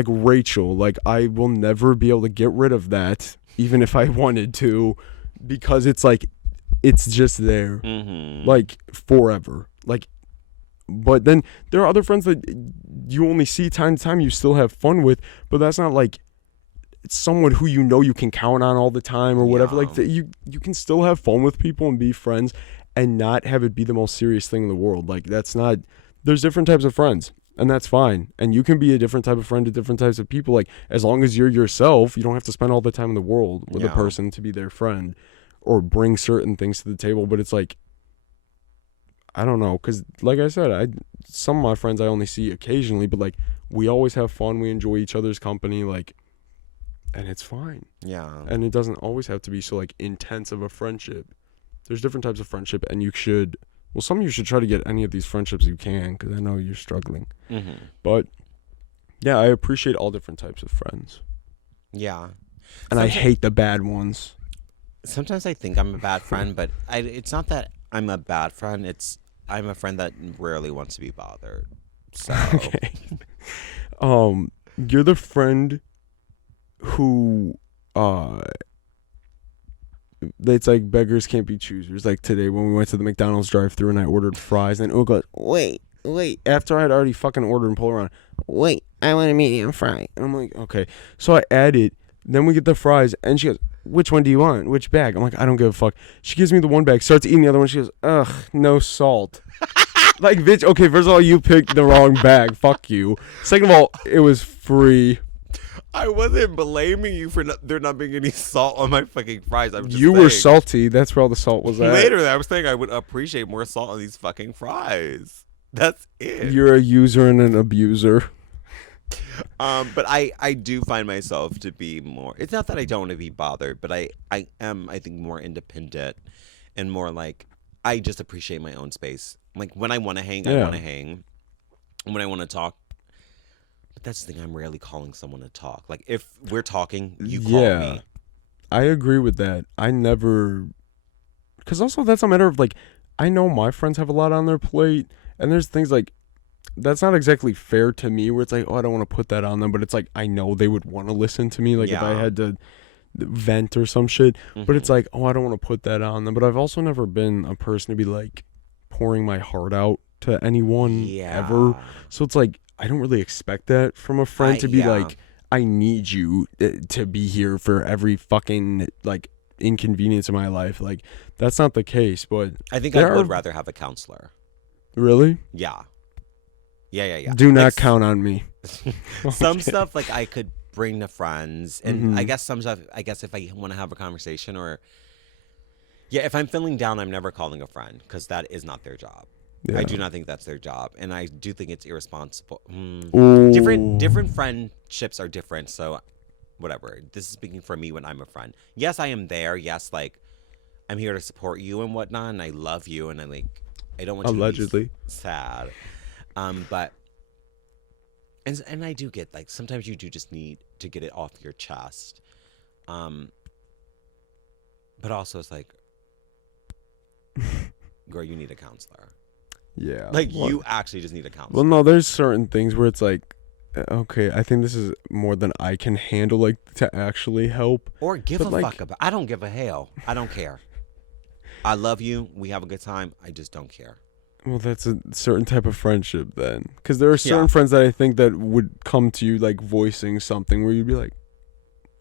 Rachel, like I will never be able to get rid of that even if I wanted to, because it's like it's just there like forever. Like, but then there are other friends that you only see time to time, you still have fun with, but that's not like it's someone who you know you can count on all the time or whatever. Like you can still have fun with people and be friends and not have it be the most serious thing in the world. Like that's not, there's different types of friends. And that's fine. And you can be a different type of friend to different types of people. Like, as long as you're yourself, you don't have to spend all the time in the world with a person to be their friend or bring certain things to the table. But it's like, I don't know. Because, like I said, some of my friends I only see occasionally. But, like, we always have fun. We enjoy each other's company. Like, and it's fine. Yeah. And it doesn't always have to be so, like, intense of a friendship. There's different types of friendship. And you should... Well, some of you should try to get any of these friendships you can, because I know you're struggling. But, yeah, I appreciate all different types of friends. Yeah. And I hate the bad ones. Sometimes I think I'm a bad friend, but it's not that I'm a bad friend. I'm a friend that rarely wants to be bothered. So. Okay. You're the friend who... it's like beggars can't be choosers. Like today when we went to the McDonald's drive-thru and I ordered fries, and Ugo goes, wait, after I had already fucking ordered and pulled around, wait, I want a medium fry. And I'm like, okay. So I add it, then we get the fries, and she goes, which one do you want? Which bag? I'm like, I don't give a fuck. She gives me the one bag, starts eating the other one, she goes, ugh, no salt. Like, bitch, okay, first of all, you picked the wrong bag. Fuck you. Second of all, it was free. I wasn't blaming you for there not being any salt on my fucking fries. I'm just You saying. were salty. That's where all the salt was at. Later, I was saying I would appreciate more salt on these fucking fries. That's it. You're a user and an abuser. But I do find myself to be more. It's not that I don't want to be bothered, but I am, I think, more independent and more like I just appreciate my own space. Like when I want to hang, I Yeah. want to hang. And when I want to talk, but that's the thing. I'm rarely calling someone to talk. Like if we're talking, you call Yeah. me. I agree with that. I never, because also that's a matter of like, I know my friends have a lot on their plate, and there's things like that's not exactly fair to me. Where it's like, oh, I don't want to put that on them, but it's like I know they would want to listen to me. Like if I Yeah. had to vent or some shit, but it's Mhm. like, oh, I don't want to put that on them. But I've also never been a person to be like pouring my heart out to anyone ever. Yeah. So it's like I don't really expect that from a friend to be yeah. like, I need you to be here for every fucking like inconvenience in my life. Like that's not the case. But I think there I would are- rather have a counselor. really, Yeah. Yeah. do not Like, count on me. Some Okay. stuff like I could bring to friends, and I Mhm. guess some stuff. I guess if I want to have a conversation, or yeah, if I'm feeling down, I'm never calling a friend because that is not their job. Yeah. I do not think that's their job, and I do think it's irresponsible. Ooh. Different friendships are different, so whatever. This is speaking for me when I'm a friend. Yes, I am there. Yes, like I'm here to support you and whatnot, and I love you, and I don't want you to Allegedly. be sad. But and I do get like sometimes you do just need to get it off your chest. But also it's like, girl, you need a counselor. Yeah. Like Well- you actually just need a counselor. Well, no, there's certain things where it's like, okay, I think this is more than I can handle, like to actually help. Or give But, a like- fuck about. I don't give a hell. I don't care. I love you. We have a good time. I just don't care. Well, that's a certain type of friendship then, because there are certain Yeah. friends that I think that would come to you like voicing something where you'd be like,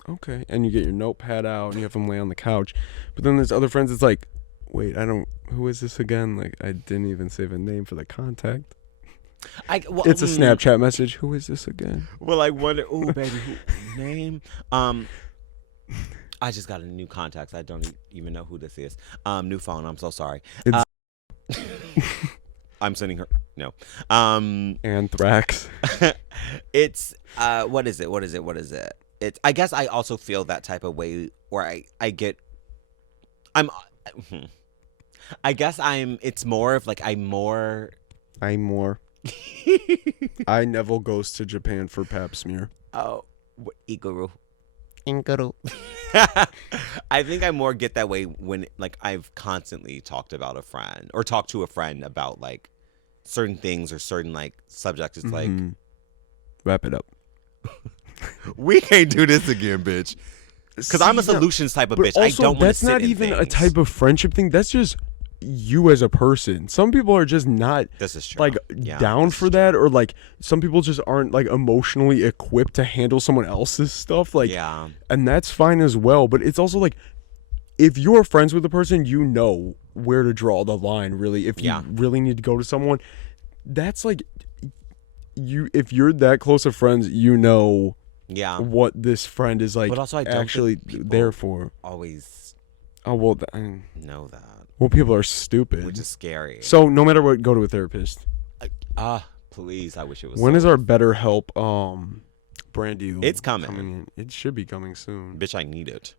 okay, and you get your notepad out and you have them lay on the couch. But then there's other friends. It's like, wait, who is this again? Like I didn't even save a name for the contact. Well, It's a Snapchat message. Who is this again? Well, I wonder. Oh, baby, name. I just got a new contacts. I don't even know who this is. New phone. I'm so sorry. It's- I'm sending her. No. Anthrax. It's what is it? What is it? What is it? It's. I guess I also feel that type of way where I get. I'm. I guess I'm. It's more of like I'm more. I'm more. I Neville goes to Japan for pap smear. Oh, Iguru. Inguru. I think I more get that way when like I've constantly talked about a friend or talked to a friend about like certain things or certain like subjects. It's like Wrap it up. we can't do this again, bitch. Because I'm a solutions type of But bitch. I also, don't want to that's sit not in even a things. type of friendship thing. That's just you as a person. Some people are just not This is true. like Yeah, down this for is that, or like some people just aren't like emotionally equipped to handle someone else's stuff. Like, yeah, and that's fine as well. But it's also like if you're friends with a person, you know where to draw the line. Really, if you Yeah. really need to go to someone, that's like you. If you're that close of friends, you know yeah. what this friend is like But also, I don't think actually people there for. always Oh well, know that, well, people are stupid. which is scary. So no matter what, go to a therapist. Please, I wish it was. When so- is our BetterHelp brand deal? It's coming. in? It should be coming soon. bitch? I need it.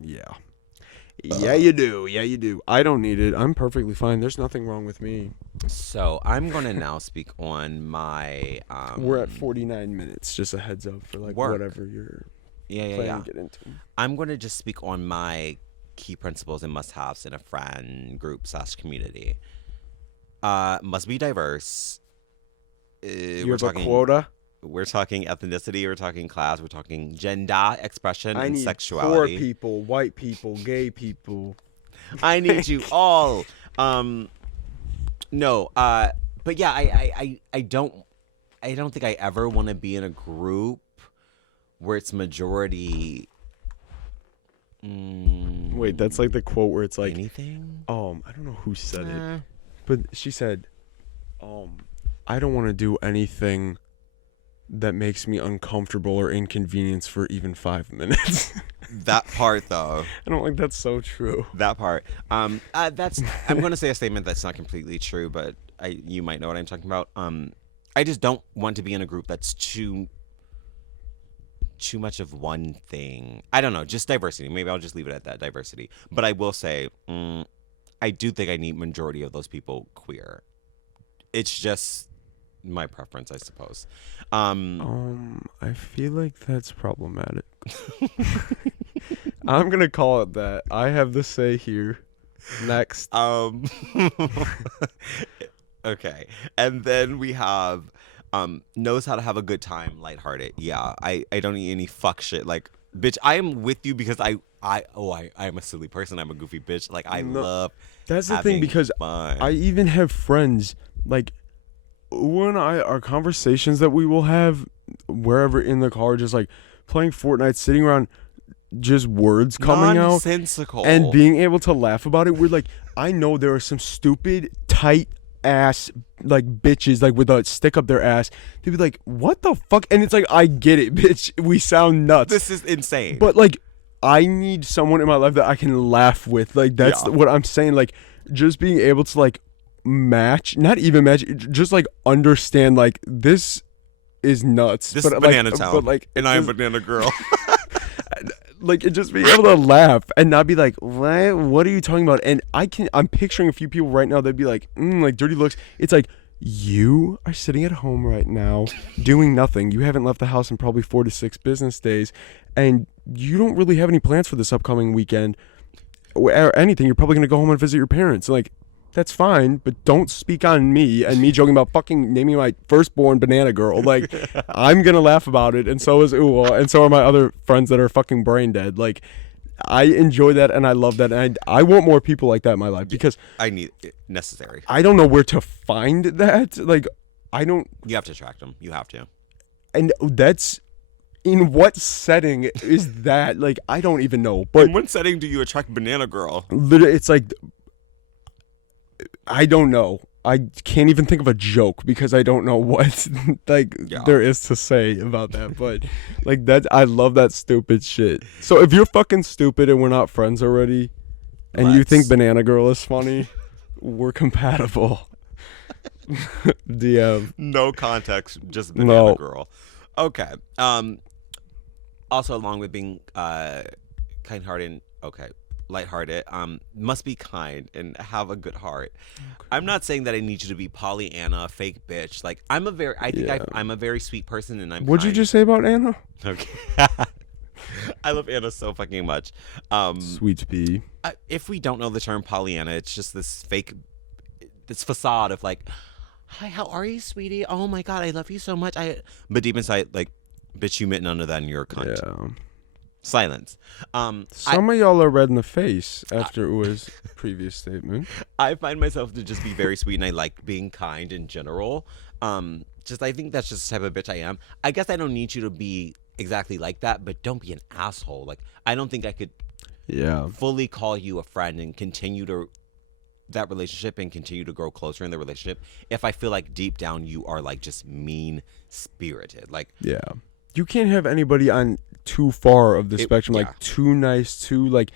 Yeah. Yeah, you do. Yeah, you do. I don't need it. I'm perfectly fine. There's nothing wrong with me. So I'm gonna now speak on my. We're at 49 minutes. Just a heads up for like Work. whatever you're Yeah. planning to get into. I'm going to just speak on my key principles and must-haves in a friend group / community. Must be diverse. You We're have a talking quota? We're talking ethnicity. We're talking class. We're talking gender expression I and need poor sexuality. people, white people, gay people. I need you all. No. But yeah, I don't think I ever want to be in a group where it's majority. Wait, that's like the quote where it's like, anything. I don't know who said it. But she said, I don't want to do anything that makes me uncomfortable or inconvenience for even 5 minutes. That part though. I don't think that's so true. That part. That's. I'm going to say a statement that's not completely true, but you might know what I'm talking about. I just don't want to be in a group that's too much of one thing. I don't know, just diversity. Maybe I'll just leave it at that, diversity. But I will say, I do think I need majority of those people queer. It's just my preference, I suppose. I feel like that's problematic. I'm gonna call it that. I have the say here. Next. Okay. And then we have knows how to have a good time, lighthearted. Yeah, I don't need any fuck shit. Like, bitch, I am with you because I am a silly person. I'm a goofy bitch. Like, I love That's the thing, because fun. I even have friends, like, Uwa and I, our conversations that we will have wherever in the car, just like playing Fortnite, sitting around, just words coming out nonsensical and being able to laugh about it. We're like, I know there are some stupid, tight ass like bitches like with a stick up their ass. They'd be like, what the fuck? And it's like, I get it, bitch. We sound nuts. This is insane. But like, I need someone in my life that I can laugh with. Like, that's what I'm saying. Like, just being able to like match, not even match, just like understand, like, this is nuts. This but is Banana like, Town. But like, and I am Banana Girl. like, it just being able to laugh and not be like, what are you talking about? And I'm picturing a few people right now that'd be like, like dirty looks. It's like, you are sitting at home right now doing nothing. You haven't left the house in probably 4 to 6 business days, and you don't really have any plans for this upcoming weekend or anything. You're probably going to go home and visit your parents. Like, that's fine, but don't speak on me and me joking about fucking naming my firstborn Banana Girl. Like, I'm going to laugh about it, and so is Uwa, and so are my other friends that are fucking brain dead. Like, I enjoy that, and I love that, and I want more people like that in my life, because I need it necessary. I don't know where to find that. Like, I don't... You have to attract them. You have to. And that's... In what setting is that? Like, I don't even know. But in what setting do you attract Banana Girl? Literally, it's like... I don't know. I can't even think of a joke because I don't know what there is to say about that. But like, that, I love that stupid shit. So if you're fucking stupid and we're not friends already, and you think Banana Girl is funny, we're compatible. DM. No context, just Banana Girl. Okay. Also, along with being kind-hearted, lighthearted, must be kind and have a good heart. Okay. I'm not saying that I need you to be Pollyanna, fake bitch. Like, I'm a very sweet person, and I'm. What'd you just say about Anna? Okay. I love Anna so fucking much. Sweet pea. If we don't know the term Pollyanna, it's just this fake, this facade of like, hi, how are you, sweetie? Oh my god, I love you so much. But deep inside, like, bitch, you meant none of that in your cunt. Yeah. Silence. Some of y'all are red in the face after Uwa's previous statement. I find myself to just be very sweet, and I like being kind in general. I think that's just the type of bitch I am. I guess I don't need you to be exactly like that, but don't be an asshole. Like, I don't think I could fully call you a friend and continue to that relationship and continue to grow closer in the relationship if I feel like deep down you are like just mean spirited. Like, you can't have anybody on too far of the spectrum, like too nice, too like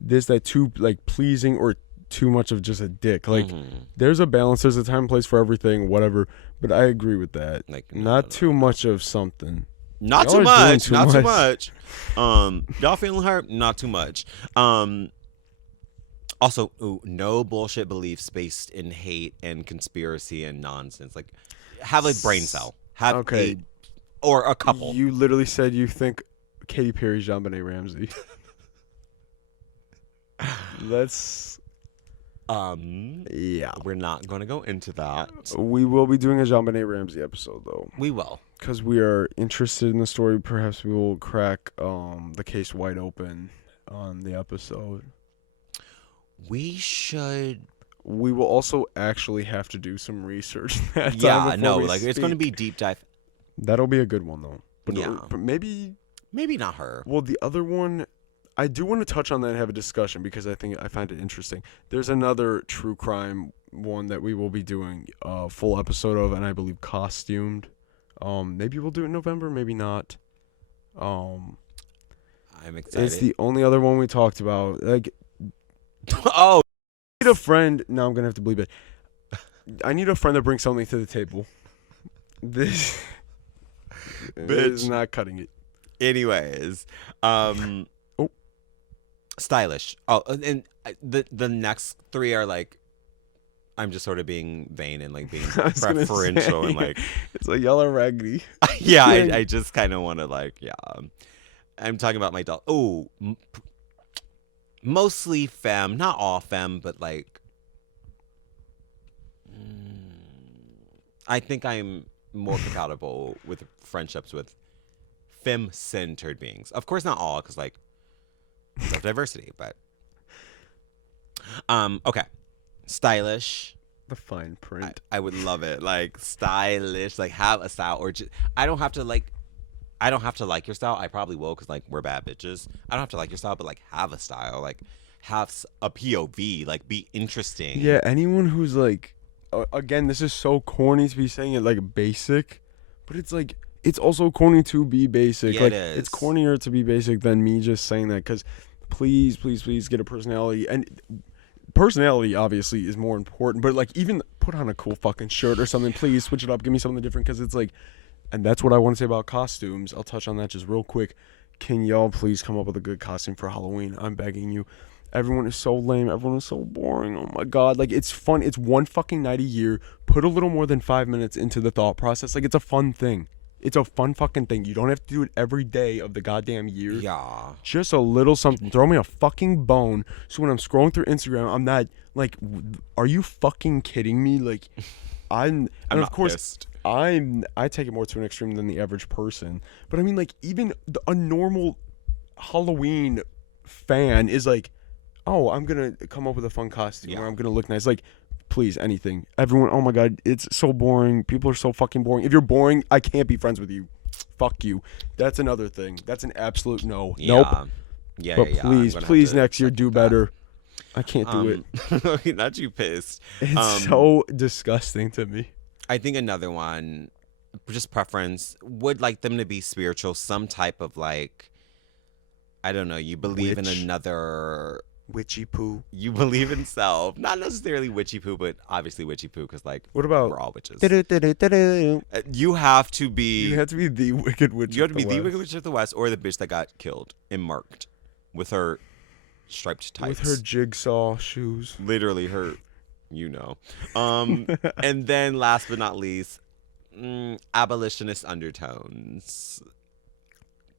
this, that, too like pleasing, or too much of just a dick. Like, there's a balance, there's a time and place for everything, whatever. But I agree with that. Like, not too much of something. Not too much. Not too much. Y'all feeling hurt? Not too much. Also, no bullshit beliefs based in hate and conspiracy and nonsense. Like, have a brain cell. Have or a couple. You literally said you think Katy Perry's JonBenet Ramsey. Let's... We're not going to go into that. We will be doing a JonBenet Ramsey episode, though. We will. Because we are interested in the story. Perhaps we will crack the case wide open on the episode. We should... We will also actually have to do some research that time. Yeah, no, like, it's going to be deep dive. That'll be a good one, though. But maybe not her. Well, the other one, I do want to touch on that and have a discussion because I find it interesting. There's another true crime one that we will be doing a full episode of, and I believe costumed. Maybe we'll do it in November, maybe not. Um, I'm excited. it's the only other one we talked about. Like, Oh, I need a friend. Now I'm gonna have to believe it. I need a friend that brings something to the table. This is bitch. not cutting it. Anyways, Oh. stylish. Oh, and the next three are like, I'm just sort of being vain and like being I was gonna preferential say, and like, it's like yellow raggedy. yeah, I just kind of want to like, yeah. I'm talking about my doll. Oh, mostly femme, not all femme, but like, I think I'm more compatible with friendships with femme-centered beings. Of course, not all, because like, there's diversity, but okay, stylish. The fine print. I would love it. Like stylish, like have a style, or just I don't have to like your style. I probably will because like we're bad bitches. I don't have to like your style, but like have a style, like have a POV, like be interesting. Yeah, anyone who's like, again, this is so corny to be saying it like basic, but it's like it's also corny to be basic. Yeah, like it is. it's cornier to be basic than me just saying that because please, please, please get a personality and. Personality obviously is more important, but like even put on a cool fucking shirt or something. Please switch it up, give me something different because it's like, and that's what I want to say about costumes. I'll touch on that just real quick. Can y'all please come up with a good costume for Halloween? I'm begging you. Everyone is so lame. Everyone is so boring. Oh my god, like it's fun. It's one fucking night a year. Put a little more than 5 minutes into the thought process. Like it's a fun thing. It's a fun fucking thing. You don't have to do it every day of the goddamn year. Yeah. Just a little something. Throw me a fucking bone. So when I'm scrolling through Instagram, I'm not like, are you fucking kidding me? Like, and of course, pissed. I take it more to an extreme than the average person. But I mean, like, even a normal Halloween fan is like, oh, I'm gonna come up with a fun costume or I'm gonna look nice. Like, please, anything. Everyone, oh my god, it's so boring. People are so fucking boring. If you're boring, I can't be friends with you. Fuck you. That's another thing. That's an absolute no. Yeah. Nope. Yeah, But please next year do better. I can't do it. Not you pissed. It's so disgusting to me. I think another one, just preference, would like them to be spiritual, some type of like, I don't know, you believe in Witch. another. Witchy poo. You believe in self. Not necessarily witchy poo, but obviously witchy poo because, like, What about we're all witches. You You have to be. have to be the wicked witch. You have to be of the West. Wicked Witch of the West or the bitch that got killed and marked with her striped tights. With her jigsaw shoes. Literally her, you know. And then last but not least, abolitionist undertones.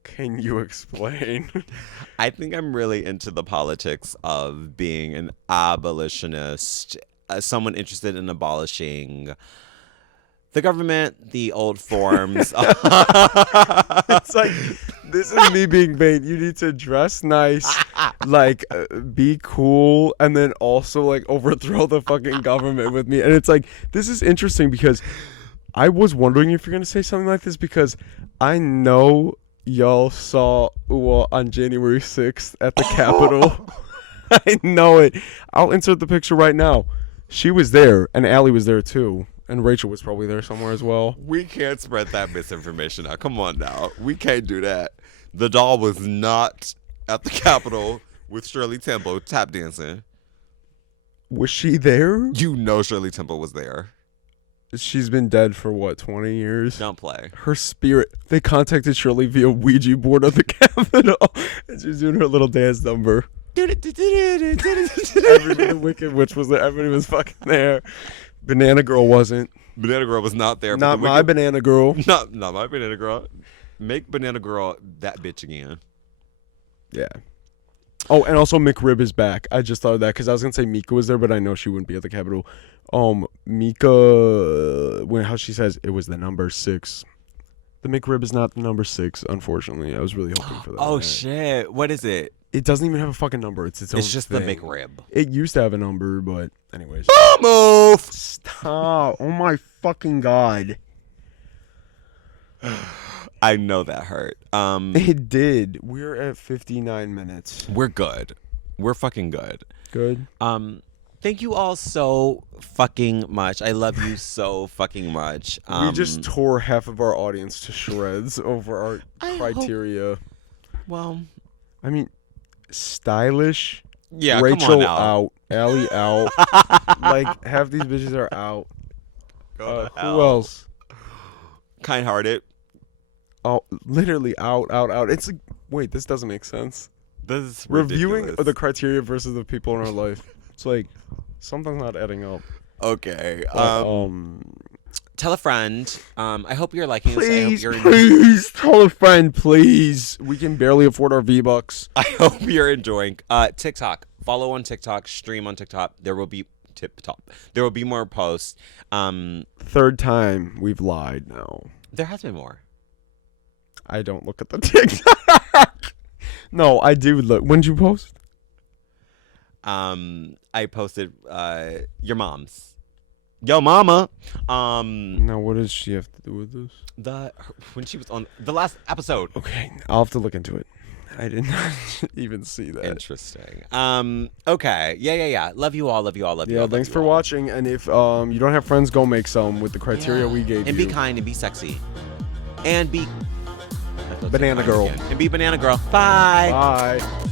Can you explain? I think I'm really into the politics of being an abolitionist, someone interested in abolishing the government, the old forms. It's like, this is me being vain. You need to dress nice, like be cool, and then also like overthrow the fucking government with me. And it's like, this is interesting because I was wondering if you're gonna say something like this because I know y'all saw Ua on January 6th at the Capitol. I know it. I'll insert the picture right now. She was there, and Allie was there too. And Rachel was probably there somewhere as well. We can't spread that misinformation now. Come on now. We can't do that. The doll was not at the Capitol with Shirley Temple tap dancing. Was she there? You know Shirley Temple was there. She's been dead for what, 20 years? Don't play. Her spirit. They contacted Shirley via Ouija board of the Capitol. And she was doing her little dance number. The Wicked Witch was there. Everybody was fucking there. Banana Girl wasn't. Banana Girl was not there. Not my Banana Girl. Not my Banana Girl. Make Banana Girl that bitch again. Yeah. Oh, and also McRib is back. I just thought of that because I was gonna say Mika was there, but I know she wouldn't be at the Capitol. Mika, how she says it was the number 6. The McRib is not the number 6, unfortunately. I was really hoping for that. Oh shit! What is it? It doesn't even have a fucking number. It's its own. It's just thing. the McRib. It used to have a number, but anyways. Move. Stop! Oh my fucking god! I know that hurt. It did. We're at 59 minutes. We're good. We're fucking good. Good. Thank you all so fucking much. I love you so fucking much. We just tore half of our audience to shreds over our criteria. Well, I mean, stylish. yeah, Rachel come on now. out. Allie out. Like, half these bitches are out. Go to Who hell. else? Kind-hearted. Oh, literally out. It's like, wait, this doesn't make sense. This is Reviewing ridiculous. the criteria versus the people in our life. It's like, something's not adding up. Okay. But, Tell a friend. I hope you're liking this. please tell a friend, please. We can barely afford our V-Bucks. I hope you're enjoying. TikTok. Follow on TikTok. Stream on TikTok. There will be There will be more posts. Third time we've lied now. There has been more. I don't look at the TikTok. No, I do look. When did you post? I posted your mom's. Yo, mama. Now, what does she have to do with this? When she was on the last episode. Okay, I'll have to look into it. I did not even see that. Interesting. Okay. Yeah. Love you all. Love you all. Love you all. Yeah, love thanks you for all. watching. And if you don't have friends, go make some with the criteria we gave and you. be kind and be sexy. And be Banana girl. And be banana girl. Bye. Bye.